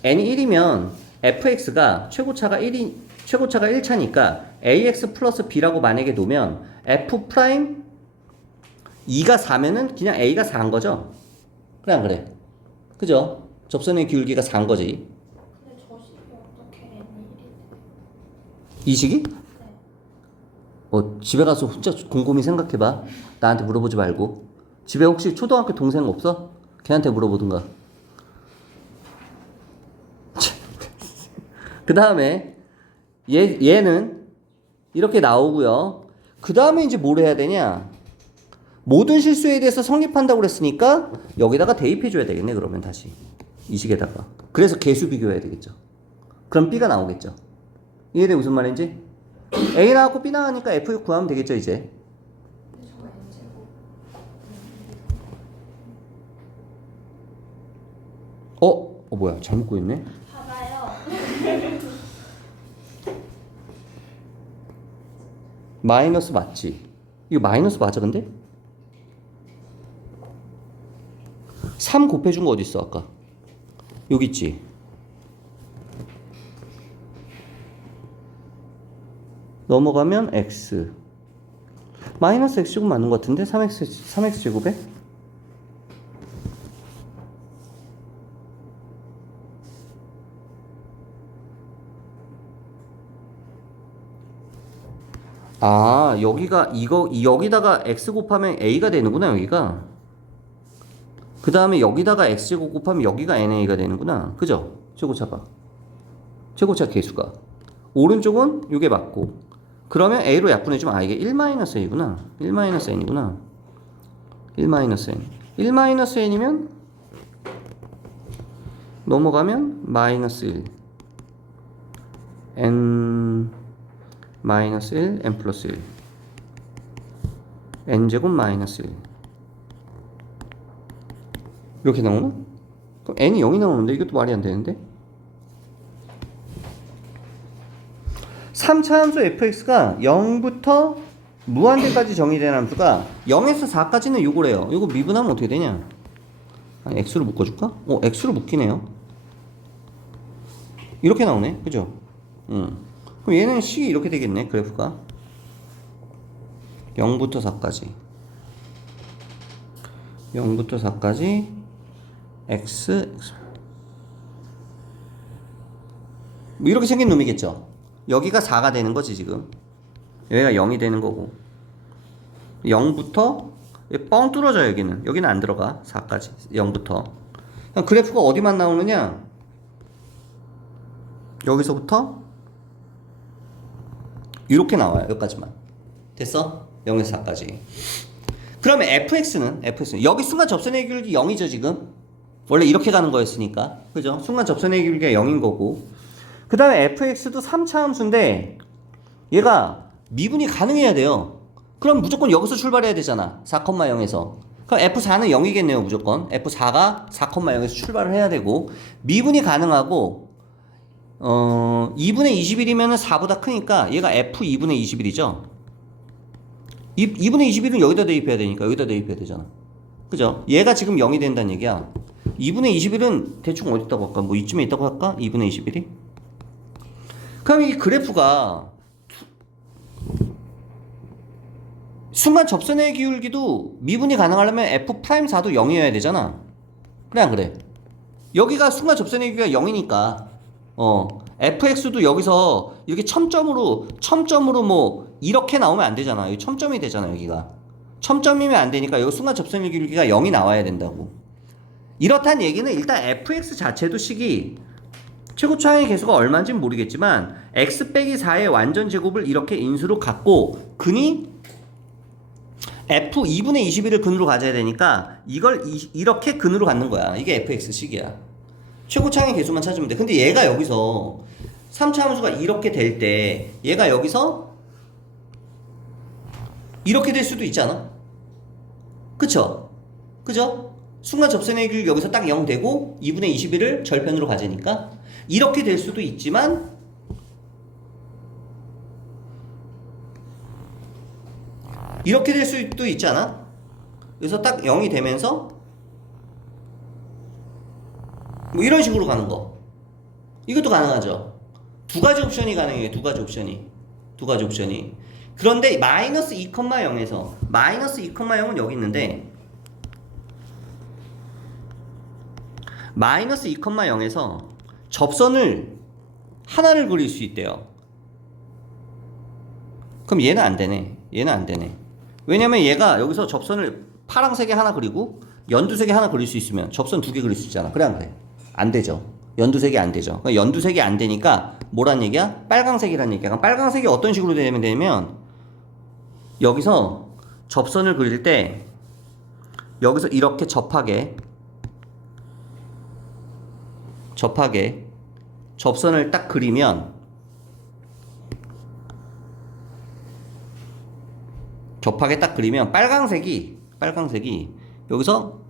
n이 1이면 fx가 최고차가 1차니까 ax 플러스 b라고 만약에 놓으면 f 프라임 2가 4면은 그냥 a가 4인 거죠? 그래 안 그래? 그죠? 접선의 기울기가 4인 거지. 근데 저 식이 어떻게 n이 1이 이 식이? 네. 집에 가서 혼자 곰곰이 생각해봐. 나한테 물어보지 말고. 집에 혹시 초등학교 동생 없어? 걔한테 물어보든가. 그 다음에 얘는 이렇게 나오고요. 그 다음에 이제 뭘 해야 되냐? 모든 실수에 대해서 성립한다고 그랬으니까 여기다가 대입해줘야 되겠네. 그러면 다시 이 식에다가. 그래서 개수 비교해야 되겠죠. 그럼 B가 나오겠죠. 이해돼 무슨 말인지? A 나왔고 B 나왔으니까 F 구하면 되겠죠 이제. 근데 저 n제곱 뭐야 잘못 구했네. 봐봐요. 마이너스 맞지? 이거 마이너스 맞아 근데? 3 곱해준 거 어디 있어 아까? 여기 있지? 넘어가면 x 마이너스 x제곱 맞는 것 같은데? 3x제곱에? 아 여기가 이거 여기다가 x 곱하면 a가 되는구나 여기가. 그 다음에 여기다가 x제곱 곱하면 여기가 na가 되는구나. 그죠? 최고차 계수가 오른쪽은 요게 맞고 그러면 a로 약분해주면 이게 1-a구나 1-n이구나 1-n 1-n이면 넘어가면 마이너스 1 n 마이너스 1 n 플러스 1 n제곱 마이너스 1 이렇게 나오나? 그럼 n이 0이 나오는데 이것도 말이 안 되는데? 3차 함수 fx가 0부터 무한대까지 정의된 함수가 0에서 4까지는 요거래요. 이거 미분하면 어떻게 되냐? 아니, x로 묶어줄까? x로 묶이네요. 이렇게 나오네. 그죠? 그럼 얘는 식이 이렇게 되겠네. 그래프가 0부터 4까지 0부터 4까지 x 뭐 이렇게 생긴 놈이겠죠. 여기가 4가 되는 거지 지금. 여기가 0이 되는 거고 0부터 뻥 뚫어져 여기는 안 들어가 4까지 0부터 그래프가 어디만 나오느냐 여기서부터 이렇게 나와요. 여기까지만 됐어? 0에서 4까지. 그러면 fx는 여기 순간 접선의 기울기 0이죠 지금. 원래 이렇게 가는 거였으니까 그죠? 순간 접선의 기울기가 0인 거고 그 다음에 fx도 3차 함수인데 얘가 미분이 가능해야 돼요. 그럼 무조건 여기서 출발해야 되잖아. 4,0에서. 그럼 f4는 0이겠네요 무조건. f4가 4,0에서 출발을 해야 되고 미분이 가능하고 2분의 21이면 4보다 크니까 얘가 f2분의 21이죠. 2분의 21은 여기다 대입해야 되니까 여기다 대입해야 되잖아. 그죠? 얘가 지금 0이 된다는 얘기야. 2분의 21은 대충 어디 있다고 할까? 뭐 이쯤에 있다고 할까? 2분의 21이? 그럼 이 그래프가 순간 접선의 기울기도 미분이 가능하려면 f'4도 0이어야 되잖아. 그래 안 그래? 여기가 순간 접선의 기울기가 0이니까 fx도 여기서 이렇게 첨점으로 뭐 이렇게 나오면 안 되잖아. 여기 첨점이 되잖아 여기가. 첨점이면 안 되니까 여기 순간 접선의 기울기가 0이 나와야 된다고. 이렇다는 얘기는 일단 fx 자체도 식이 최고차항의 개수가 얼마인지는 모르겠지만 x 빼기 4의 완전 제곱을 이렇게 인수로 갖고 근이 f2분의 21을 근으로 가져야 되니까 이걸 이렇게 근으로 갖는 거야. 이게 fx식이야. 최고차항의 개수만 찾으면 돼. 근데 얘가 여기서 3차 함수가 이렇게 될 때 얘가 여기서 이렇게 될 수도 있잖아. 그쵸? 그죠? 순간 접선의 기울기 여기서 딱 0 되고 2분의 21을 절편으로 가지니까 이렇게 될 수도 있지만 이렇게 될 수도 있잖아. 그래서 딱 0이 되면서 뭐 이런 식으로 가는 거. 이것도 가능하죠. 두 가지 옵션이 가능해요. 두 가지 옵션이. 그런데 마이너스 2,0에서 마이너스 2,0은 여기 있는데 마이너스 2,0에서 접선을 하나를 그릴 수 있대요. 그럼 얘는 안 되네. 왜냐면 얘가 여기서 접선을 파란색에 하나 그리고 연두색에 하나 그릴 수 있으면 접선 두 개 그릴 수 있잖아. 그래 안 그래? 안 되죠. 연두색이 안 되죠. 그러니까 연두색이 안 되니까 뭐란 얘기야? 빨강색이란 얘기야. 그럼 빨강색이 어떤 식으로 되면 여기서 접선을 그릴 때 여기서 이렇게 접하게 접선을 딱 그리면 접하게 딱 그리면 빨강색이 여기서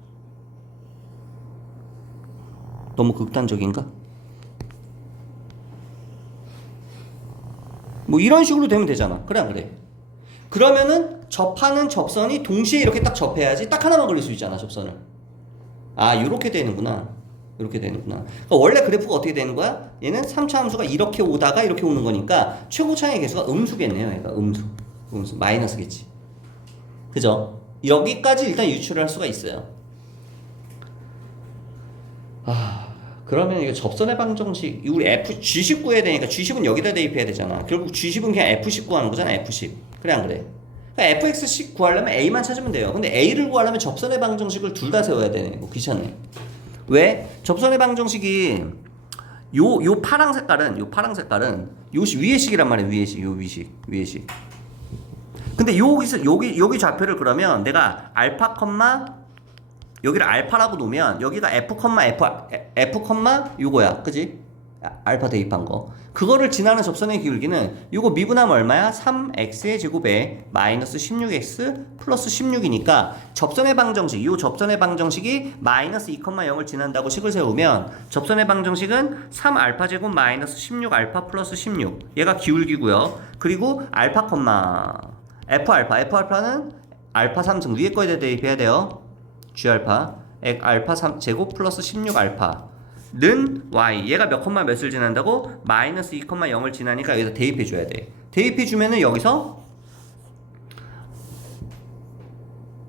너무 극단적인가? 뭐 이런 식으로 되면 되잖아. 그래 안 그래? 그러면은 접하는 접선이 동시에 이렇게 딱 접해야지 딱 하나만 그릴 수 있잖아, 접선을. 아, 요렇게 되는구나. 이렇게 되는구나. 그러니까 원래 그래프가 어떻게 되는 거야? 얘는 3차 함수가 이렇게 오다가 이렇게 오는 거니까 최고 차의 개수가 음수겠네요. 얘가 음수 마이너스겠지. 그죠? 여기까지 일단 유출을 할 수가 있어요. 그러면 이거 접선의 방정식 우리 G10 구해야 되니까 G10은 여기다 대입해야 되잖아. 결국 G10은 그냥 F10 구하는 거잖아. F10. 그래 안 그래? 그러니까 fx10 구하려면 A만 찾으면 돼요. 근데 A를 구하려면 접선의 방정식을 둘 다 세워야 되네. 뭐 귀찮네. 왜? 접선의 방정식이 요 파랑 색깔은 요 위의 식이란 말이에요. 위의 식. 근데 여기 좌표를 그러면 내가 알파 컴마 여기를 알파라고 놓으면 여기가 F, 요거야. 그지? 알파 대입한 거. 그거를 지나는 접선의 기울기는 요거 미분하면 얼마야? 3x의 제곱에 마이너스 16x 플러스 16이니까 접선의 방정식이 마이너스 2,0을 지난다고 식을 세우면 접선의 방정식은 3알파 제곱 마이너스 16알파 플러스 16 얘가 기울기고요. 그리고 알파 F알파는 알파 3승 위에 거에다 대입해야 돼요. G알파 알파 3 제곱 플러스 16알파는 Y 얘가 몇 콤마 몇을 지난다고? 마이너스 2,0을 지나니까 여기다 대입해줘야 돼. 대입해주면은 여기서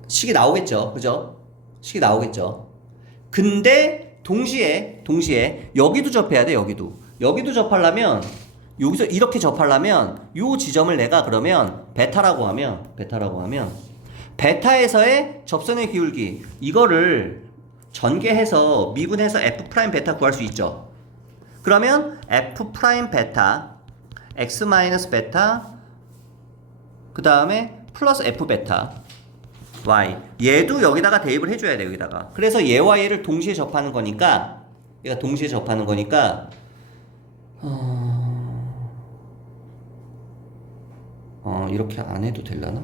식이 나오겠죠. 그죠? 식이 나오겠죠. 근데 동시에 여기도 접해야 돼. 여기도 접하려면 여기서 이렇게 접하려면 요 지점을 내가 그러면 베타라고 하면 베타에서의 접선의 기울기 이거를 전개해서 미분해서 F 프라임 베타 구할 수 있죠. 그러면 F 프라임 베타 X 마이너스 베타 그 다음에 플러스 F 베타 Y 얘도 여기다가 대입을 해줘야 돼. 여기다가. 그래서 얘와 얘를 동시에 접하는 거니까 얘가 동시에 접하는 거니까 이렇게 안 해도 되려나?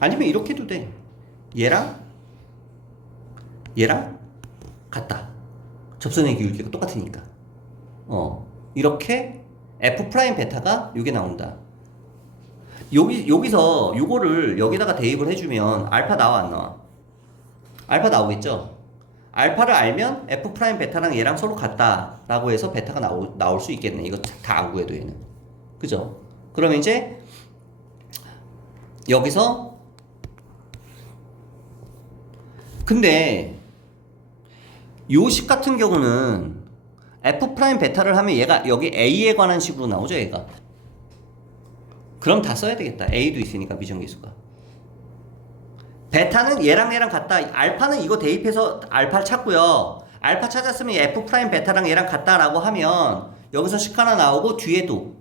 아니면 이렇게 해도 돼. 얘랑 같다. 접선의 기울기가 똑같으니까. 이렇게 F 프라임 베타가 요게 나온다. 여기서 요거를 여기다가 대입을 해주면 알파 나와 안 나와? 알파 나오겠죠? 알파를 알면 F 프라임 베타랑 얘랑 서로 같다라고 해서 베타가 나올 수 있겠네. 이거 다 안 구해도 얘는. 그죠? 그러면 이제 여기서 근데 요 식 같은 경우는 F 프라임 베타를 하면 얘가 여기 A에 관한 식으로 나오죠. 얘가. 그럼 다 써야 되겠다. A도 있으니까 미정계수가. 베타는 얘랑 같다. 알파는 이거 대입해서 알파를 찾고요. 알파 찾았으면 F 프라임 베타랑 얘랑 같다라고 하면 여기서 식 하나 나오고 뒤에도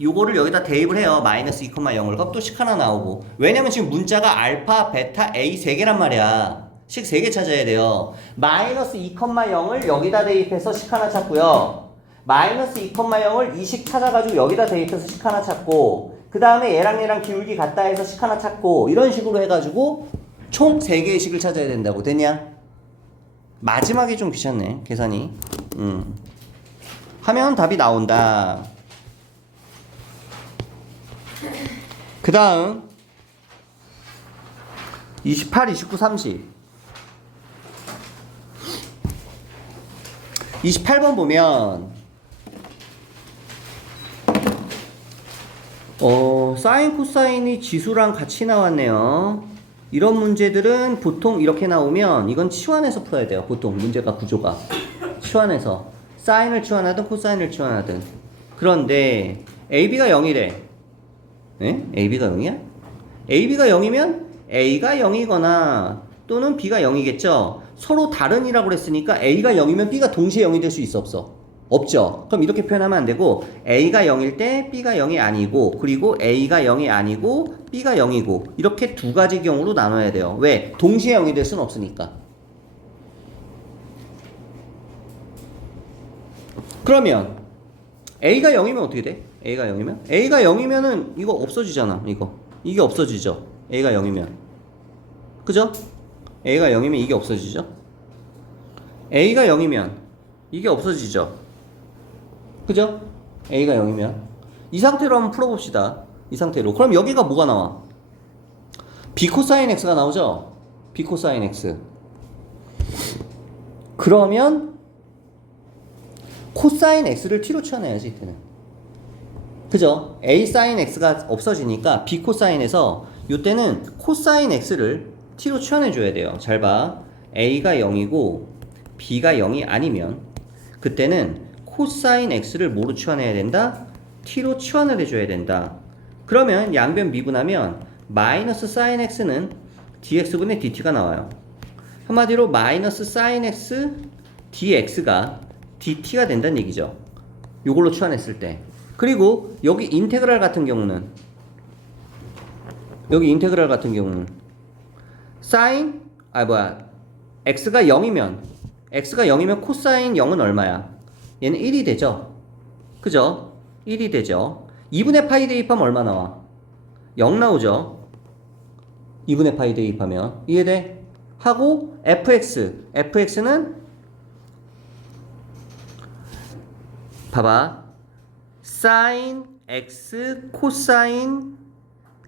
요거를 여기다 대입을 해요. 마이너스 2,0을 그럼 또 식 하나 나오고. 왜냐면 지금 문자가 알파, 베타, A 3개란 말이야. 식 3개 찾아야 돼요. 마이너스 2,0을 여기다 대입해서 식 하나 찾고요. 마이너스 2,0을 이 식 찾아가지고 여기다 대입해서 식 하나 찾고 그 다음에 얘랑 기울기 같다 해서 식 하나 찾고 이런 식으로 해가지고 총 3개의 식을 찾아야 된다고. 됐냐? 마지막에 좀 귀찮네 계산이. 하면 답이 나온다. 그 다음 28, 29, 30 28번 보면 사인 코사인이 지수랑 같이 나왔네요. 이런 문제들은 보통 이렇게 나오면 이건 치환해서 풀어야 돼요. 보통 문제가 구조가 치환해서 사인을 치환하든 코사인을 치환하든. 그런데 AB가 0이래. 네? AB가 0이야? AB가 0이면 A가 0이거나 또는 B가 0이겠죠? 서로 다른이라고 그랬으니까 A가 0이면 B가 동시에 0이 될 수 있어 없어? 없죠? 그럼 이렇게 표현하면 안 되고 A가 0일 때 B가 0이 아니고 그리고 A가 0이 아니고 B가 0이고 이렇게 두 가지 경우로 나눠야 돼요. 왜? 동시에 0이 될 수는 없으니까. 그러면 A가 0이면 어떻게 돼? A가 0이면은 이거 없어지잖아. 이게 없어지죠. A가 0이면 그죠? A가 0이면 이게 없어지죠. A가 0이면 이게 없어지죠. 그죠? A가 0이면 이 상태로 한번 풀어봅시다. 이 상태로. 그럼 여기가 뭐가 나와? B 코사인 X가 나오죠? B 코사인 X. 그러면 코사인 X를 T로 치환해야지 이때는. 그죠? A 사인 X가 없어지니까 B 코사인에서 이때는 코사인 X를 T로 치환해줘야 돼요. 잘 봐. A가 0이고 B가 0이 아니면 그때는 코사인 X를 뭐로 치환해야 된다? T로 치환을 해줘야 된다. 그러면 양변 미분하면 마이너스 사인 X는 dx분의 dt가 나와요. 한마디로 마이너스 사인 X dx가 dt가 된다는 얘기죠. 요걸로 치환했을 때. 그리고 여기 인테그랄 같은 경우는 사인 x가 0이면 코사인 0은 얼마야? 얘는 1이 되죠. 그죠? 1이 되죠. 2분의 파이 대입하면 얼마 나와? 0 나오죠. 2분의 파이 대입하면 이해돼? 하고 fx는 봐봐. 사인 x 코사인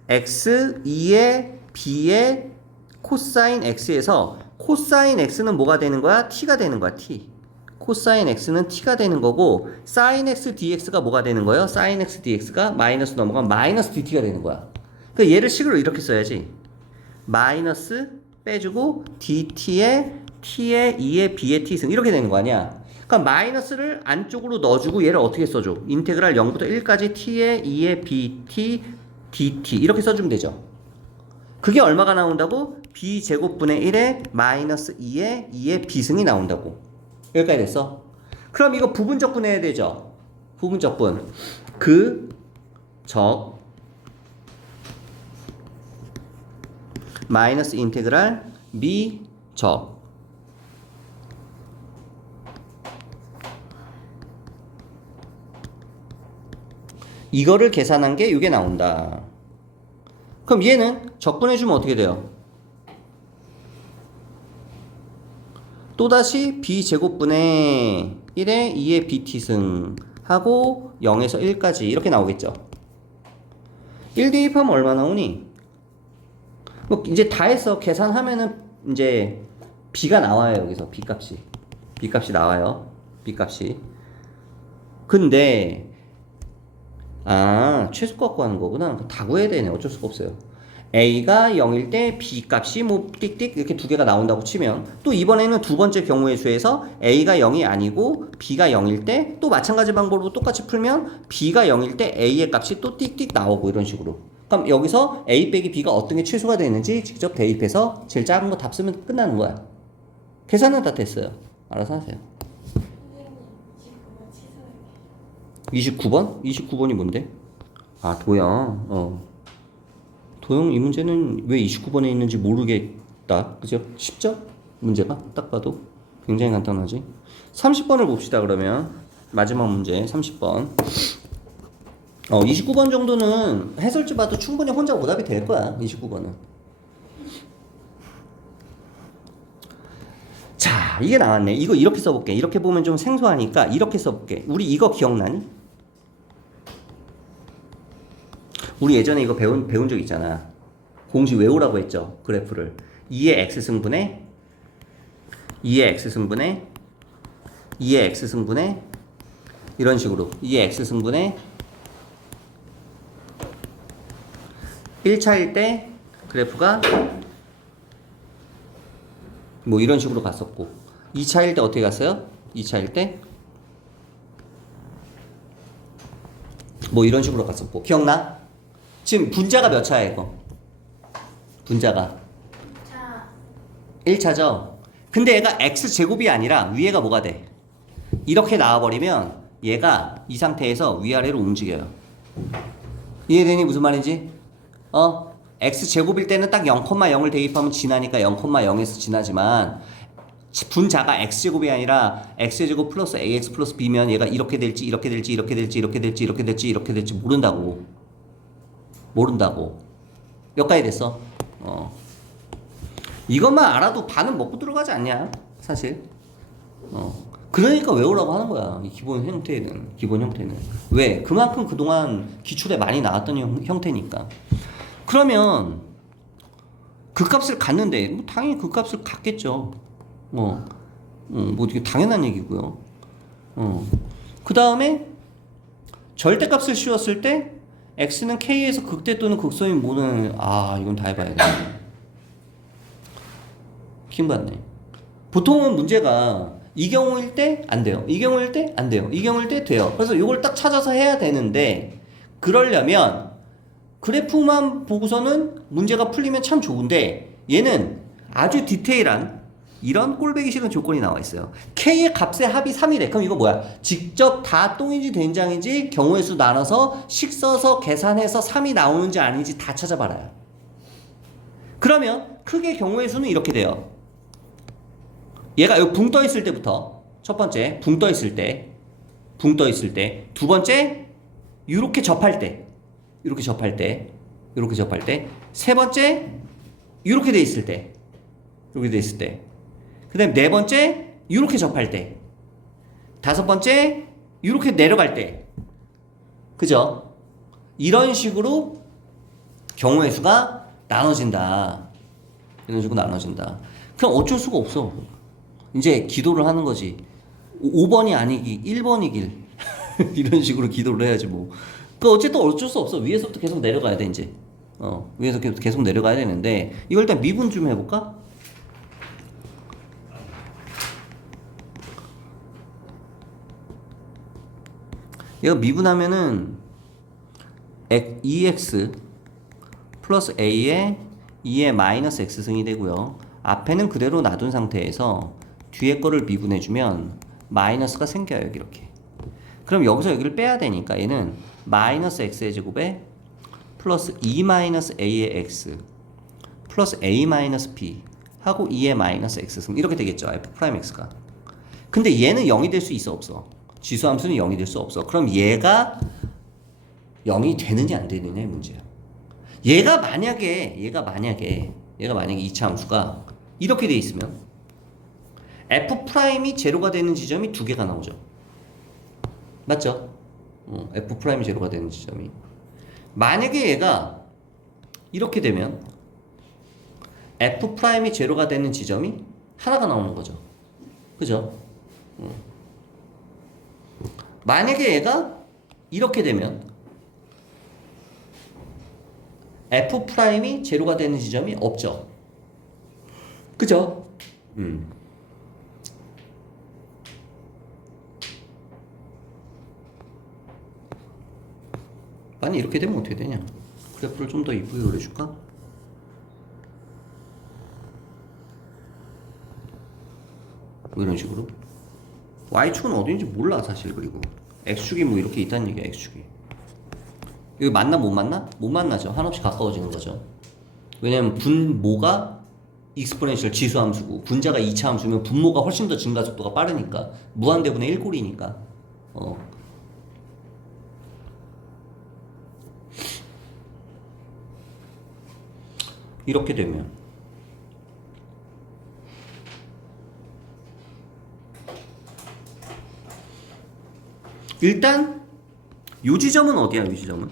x 2의 b의 코사인 x에서 코사인 x는 뭐가 되는 거야? t가 되는 거야. t. 코사인 x는 t가 되는 거고 사인 x dx가 뭐가 되는 거예요? 사인 x dx가 마이너스 넘어가면 마이너스 dt가 되는 거야. 그러니까 얘를 식으로 이렇게 써야지. 마이너스 빼주고 dt의 t의 2의 b의 t승 이렇게 되는 거 아니야. 그러니까 마이너스를 안쪽으로 넣어주고 얘를 어떻게 써줘? 인테그랄 0부터 1까지 t의 2의 bt dt 이렇게 써주면 되죠. 그게 얼마가 나온다고? b제곱분의 1의 마이너스 2의 b승이 나온다고. 여기까지 됐어? 그럼 이거 부분적분 해야 되죠? 부분적분. 마이너스 인테그랄 미적 이거를 계산한 게 이게 나온다. 그럼 얘는 적분해주면 어떻게 돼요? 또다시 b제곱분의 1의 2의 bt승 하고 0에서 1까지 이렇게 나오겠죠. 1 대입하면 얼마 나오니? 뭐 이제 다 해서 계산하면은 이제 b가 나와요. 여기서 b값이 나와요. b값이. 근데 최소값 구하는 거구나. 다 구해야 되네. 어쩔 수가 없어요. A가 0일 때 B값이 뭐 띡띡 이렇게 두 개가 나온다고 치면 또 이번에는 두 번째 경우의 수에서 A가 0이 아니고 B가 0일 때 또 마찬가지 방법으로 똑같이 풀면 B가 0일 때 A의 값이 또 띡띡 나오고 이런 식으로. 그럼 여기서 A 빼기 B가 어떤 게 최소가 되는지 직접 대입해서 제일 작은 거 답 쓰면 끝나는 거야. 계산은 다 됐어요. 알아서 하세요. 29번? 29번이 뭔데? 도영. 도영 이 문제는 왜 29번에 있는지 모르겠다. 그죠? 쉽죠? 문제가 딱 봐도 굉장히 간단하지. 30번을 봅시다. 그러면 마지막 문제 30번. 29번 정도는 해설지 봐도 충분히 혼자 오답이 될 거야. 29번은. 자, 이게 나왔네. 이거 이렇게 써볼게. 이렇게 보면 좀 생소하니까 이렇게 써볼게. 우리 이거 기억나니? 우리 예전에 이거 배운 적 있잖아. 공식 외우라고 했죠. 그래프를. 2의 x승분의 2의 x승분의 이런 식으로 2의 x승분의 1차일 때 그래프가 뭐 이런 식으로 갔었고 2차일 때 어떻게 갔어요? 2차일 때 뭐 이런 식으로 갔었고 기억나? 지금 분자가 몇 차야 이거? 분자가 1차죠? 근데 얘가 x제곱이 아니라 위에가 뭐가 돼? 이렇게 나와버리면 얘가 이 상태에서 위아래로 움직여요. 이해되니 무슨 말인지? x제곱일 때는 딱 0,0을 대입하면 지나니까 0,0에서 지나지만 분자가 x제곱이 아니라 x제곱 플러스 ax 플러스 b면 얘가 이렇게 될지 이렇게 될지 이렇게 될지 이렇게 될지 이렇게 될지 이렇게 될지 모른다고. 여기까지 됐어. 이것만 알아도 반은 먹고 들어가지 않냐 사실. 그러니까 외우라고 하는 거야. 이 기본 형태는. 왜? 그만큼 그동안 기출에 많이 나왔던 형태니까. 그러면 그 값을 갖는데 뭐 당연히 그 값을 갖겠죠. 뭐 이게 당연한 얘기고요. 그 다음에 절대값을 씌웠을 때 x는 k에서 극대 또는 극소인 뭐는 이건 다 해봐야 돼. 킹받네. 보통은 문제가 이 경우일 때 안 돼요. 이 경우일 때 안 돼요. 이 경우일 때 돼요. 그래서 이걸 딱 찾아서 해야 되는데 그러려면 그래프만 보고서는 문제가 풀리면 참 좋은데 얘는 아주 디테일한 이런 꼴배기 싫은 조건이 나와 있어요. K의 값의 합이 3이래. 그럼 이거 뭐야? 직접 다 똥인지 된장인지 경우의 수 나눠서 식 써서 계산해서 3이 나오는지 아닌지 다 찾아봐라요. 그러면 크게 경우의 수는 이렇게 돼요. 얘가 여기 붕 떠 있을 때부터 첫 번째 붕 떠 있을 때 두 번째 이렇게 접할 때 세 번째 이렇게 돼 있을 때 그다음에 네 번째 이렇게 접할 때 다섯 번째 이렇게 내려갈 때 그죠? 이런 식으로 경우의 수가 나눠진다. 이런 식으로 나눠진다. 그럼 어쩔 수가 없어. 이제 기도를 하는 거지. 5번이 아니기 1번이길 이런 식으로 기도를 해야지 뭐. 그 어쨌든 어쩔 수 없어. 위에서부터 계속 내려가야 돼 이제. 위에서 계속 내려가야 되는데 이걸 일단 미분 좀 해볼까? 얘가 미분하면은 2x 플러스 a에 2의 마이너스 x승이 되고요. 앞에는 그대로 놔둔 상태에서 뒤에 거를 미분해주면 마이너스가 생겨요. 이렇게. 그럼 여기서 여기를 빼야 되니까 얘는 마이너스 x의 제곱에 플러스 2 마이너스 a의 x 플러스 a 마이너스 b 하고 2의 마이너스 x승 이렇게 되겠죠. f 프라임 x가. 근데 얘는 0이 될 수 있어 없어? 지수함수는 0이 될 수 없어. 그럼 얘가 0이 되느냐 안 되느냐의 문제야. 얘가 만약에 이차 함수가 이렇게 돼 있으면 f 프라임이 제로가 되는 지점이 두 개가 나오죠. 맞죠? f 프라임이 제로가 되는 지점이. 만약에 얘가 이렇게 되면 f 프라임이 제로가 되는 지점이 하나가 나오는 거죠. 그죠? 만약에 얘가 이렇게 되면 f 프라임이 제로가 되는 지점이 없죠. 그죠? 아니 이렇게 되면 어떻게 되냐? 그래프를 좀 더 이쁘게 그려줄까? 뭐 이런 식으로. y축은 어디인지 몰라 사실. 그리고 x축이 뭐 이렇게 있다는 얘기야. x축이 이거 맞나 못 맞나? 못 만나죠. 한없이 가까워지는 거죠. 왜냐면 분모가 익스포넨셜 지수함수고 분자가 2차 함수면 분모가 훨씬 더 증가 속도가 빠르니까 무한대분의 1꼴이니까 이렇게 되면 일단 요 지점은 어디야? 요 지점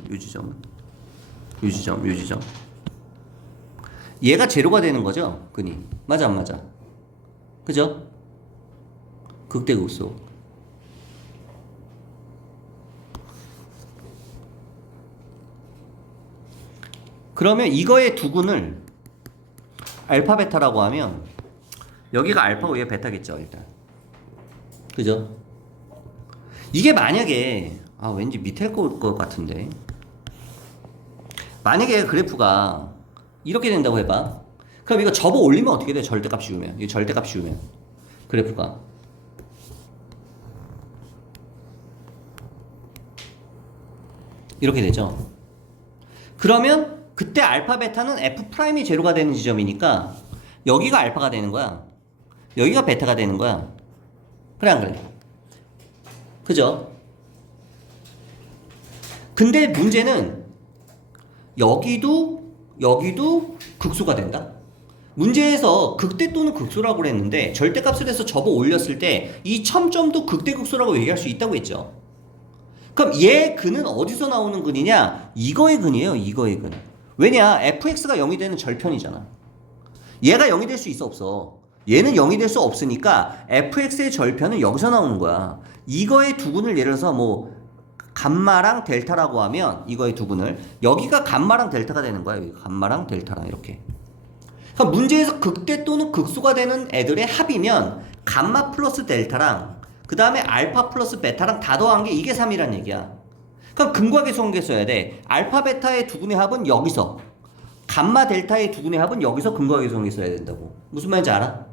얘가 제로가 되는 거죠? 그니 맞아 안 맞아? 그죠? 극대극소. 그러면 이거의 두근을 알파 베타라고 하면 여기가 알파고 얘가 베타겠죠 일단. 그죠? 이게 만약에 왠지 밑에 것 같은데 만약에 그래프가 이렇게 된다고 해봐. 그럼 이거 접어 올리면 어떻게 돼? 절대값 씌우면. 이 절대값 씌우면 그래프가 이렇게 되죠. 그러면 그때 알파 베타는 f 프라임이 제로가 되는 지점이니까 여기가 알파가 되는 거야. 여기가 베타가 되는 거야. 그래 안 그래? 그죠? 근데 문제는 여기도 극소가 된다? 문제에서 극대 또는 극소라고 그랬는데 절대값을 해서 접어 올렸을 때 이 첨점도 극대극소라고 얘기할 수 있다고 했죠. 그럼 얘 근은 어디서 나오는 근이냐? 이거의 근이에요. 이거의 근. 왜냐? fx가 0이 되는 절편이잖아. 얘가 0이 될 수 있어 없어? 얘는 0이 될 수 없으니까 fx의 절편은 여기서 나오는 거야. 이거의 두 근을 예를 들어서 뭐 감마랑 델타라고 하면 이거의 두 근을 여기가 감마랑 델타가 되는 거야. 여기 감마랑 델타랑 이렇게. 그러니까 문제에서 극대 또는 극소가 되는 애들의 합이면 감마 플러스 델타랑 그 다음에 알파 플러스 베타랑 다 더한 게 이게 3이란 얘기야. 그럼 근과 계수관계 써야 돼. 알파 베타의 두 근의 합은 여기서, 감마 델타의 두 근의 합은 여기서 근과 계수관계 써야 된다고. 무슨 말인지 알아?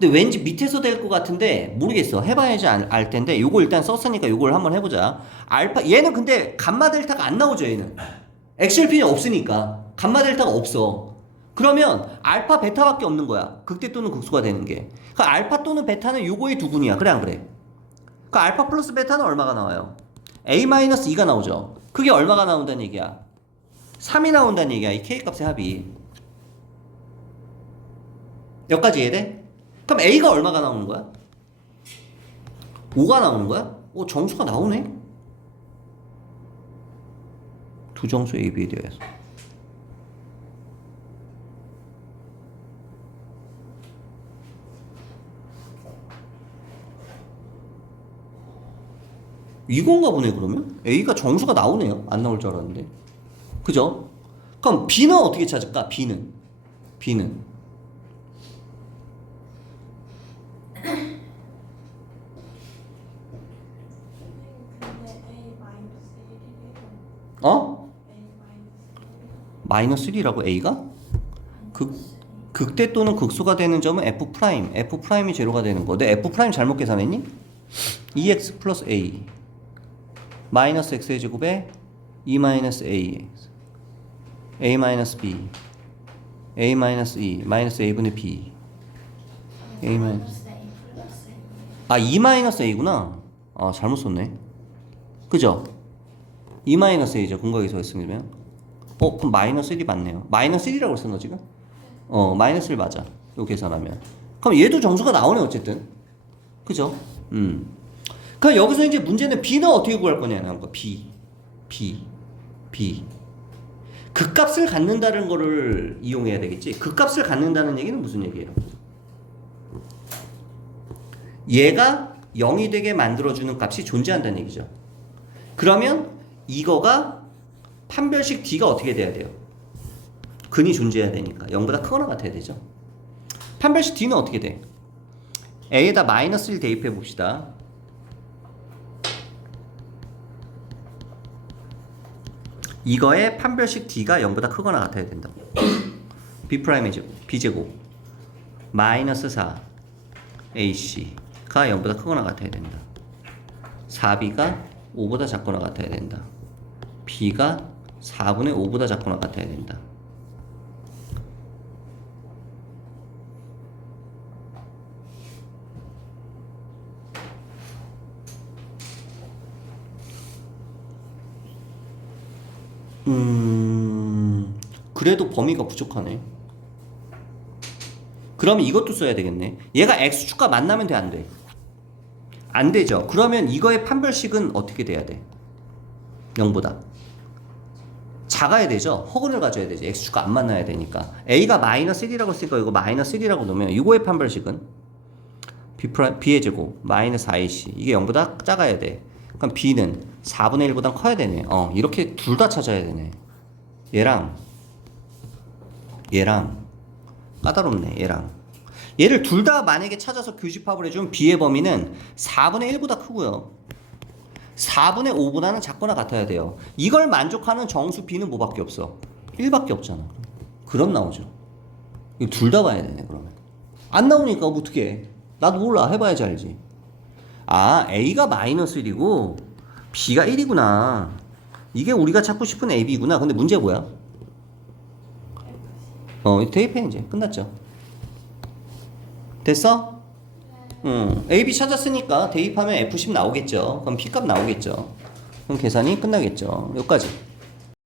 근데 왠지 밑에서 될 것 같은데 모르겠어. 해봐야지 알 텐데 요거 일단 썼으니까 요걸 한번 해보자. 알파 얘는 근데 감마 델타가 안 나오죠. 얘는 엑셀핀이 없으니까 감마 델타가 없어. 그러면 알파 베타밖에 없는 거야. 극대 또는 극소가 되는 게. 그러니까 알파 또는 베타는 요거의 두 근이야. 그래 안 그래? 그러니까 알파 플러스 베타는 얼마가 나와요? A-2가 나오죠. 그게 얼마가 나온다는 얘기야? 3이 나온다는 얘기야. 이 K값의 합이. 여기까지 이해돼? 그럼 A가 얼마가 나오는 거야? 5가 나오는 거야? 정수가 나오네? 두 정수 A, B에 대해서. 이건가 보네 그러면? A가 정수가 나오네요. 안 나올 줄 알았는데. 그죠? 그럼 B는 어떻게 찾을까? B는 어? 마이너스 1이라고 A가? 극대 또는 극소가 되는 점은 F'이 제로가 되는 거. 내 F' 잘못 계산했니? 2x 플러스 A 마이너스 x의 제곱에 2 마이너스 a 마이너스 b a 마이너스 2 마이너스 a분의 b a 마이너스 아 2 마이너스 a구나. 아 잘못 썼네. 그죠? 2 마이너스 a죠. 근거에서 했으면 그럼 마이너스 1이 맞네요. 마이너스 1이라고 썼나 지금? 마이너스 1 맞아. 이거 계산하면 그럼 얘도 정수가 나오네 어쨌든. 그죠? 그럼 여기서 이제 문제는 B는 어떻게 구할 거냐는 거. B. 극값을 갖는다는 거를 이용해야 되겠지. 극값을 갖는다는 얘기는 무슨 얘기예요? 얘가 0이 되게 만들어주는 값이 존재한다는 얘기죠. 그러면 이거가 판별식 D가 어떻게 돼야 돼요? 근이 존재해야 되니까 0보다 크거나 같아야 되죠. 판별식 D는 어떻게 돼? A에다 마이너스 1 대입해 봅시다. 이거의 판별식 D가 0보다 크거나 같아야 된다고. B'의 제곱, B제곱 마이너스 4 AC가 0보다 크거나 같아야 된다. 4B가 5보다 작거나 같아야 된다. B가 4분의 5보다 작거나 같아야 된다. 그래도 범위가 부족하네. 그러면 이것도 써야 되겠네. 얘가 x축과 만나면 돼, 안 돼? 안 되죠. 그러면 이거의 판별식은 어떻게 돼야 돼? 0보다 작아야 되죠. 허근을 가져야 되죠. x축과 안 만나야 되니까. a가 마이너스 1이라고 했으니까 이거 마이너스 1이라고 놓으면 이거의 판별식은 b의 제곱 마이너스 4ac 이게 0보다 작아야 돼. 그럼 b는 4분의 1보다 커야 되네. 이렇게 둘 다 찾아야 되네. 얘랑 까다롭네. 얘를 둘 다 만약에 찾아서 교집합을 해주면 b의 범위는 4분의 1보다 크고요 4분의 5보다는 작거나 같아야 돼요. 이걸 만족하는 정수 b는 뭐밖에 없어? 1밖에 없잖아. 그럼 나오죠. 이거 둘 다 봐야 되네. 그러면 안 나오니까 어떻게 해? 나도 몰라. 해봐야지 알지. a가 마이너스 1이고 b가 1이구나. 이게 우리가 찾고 싶은 ab구나. 근데 문제 뭐야? 대입해. 이제 끝났죠. 됐어? AB 찾았으니까 대입하면 F10 나오겠죠. 그럼 P값 나오겠죠. 그럼 계산이 끝나겠죠. 여기까지.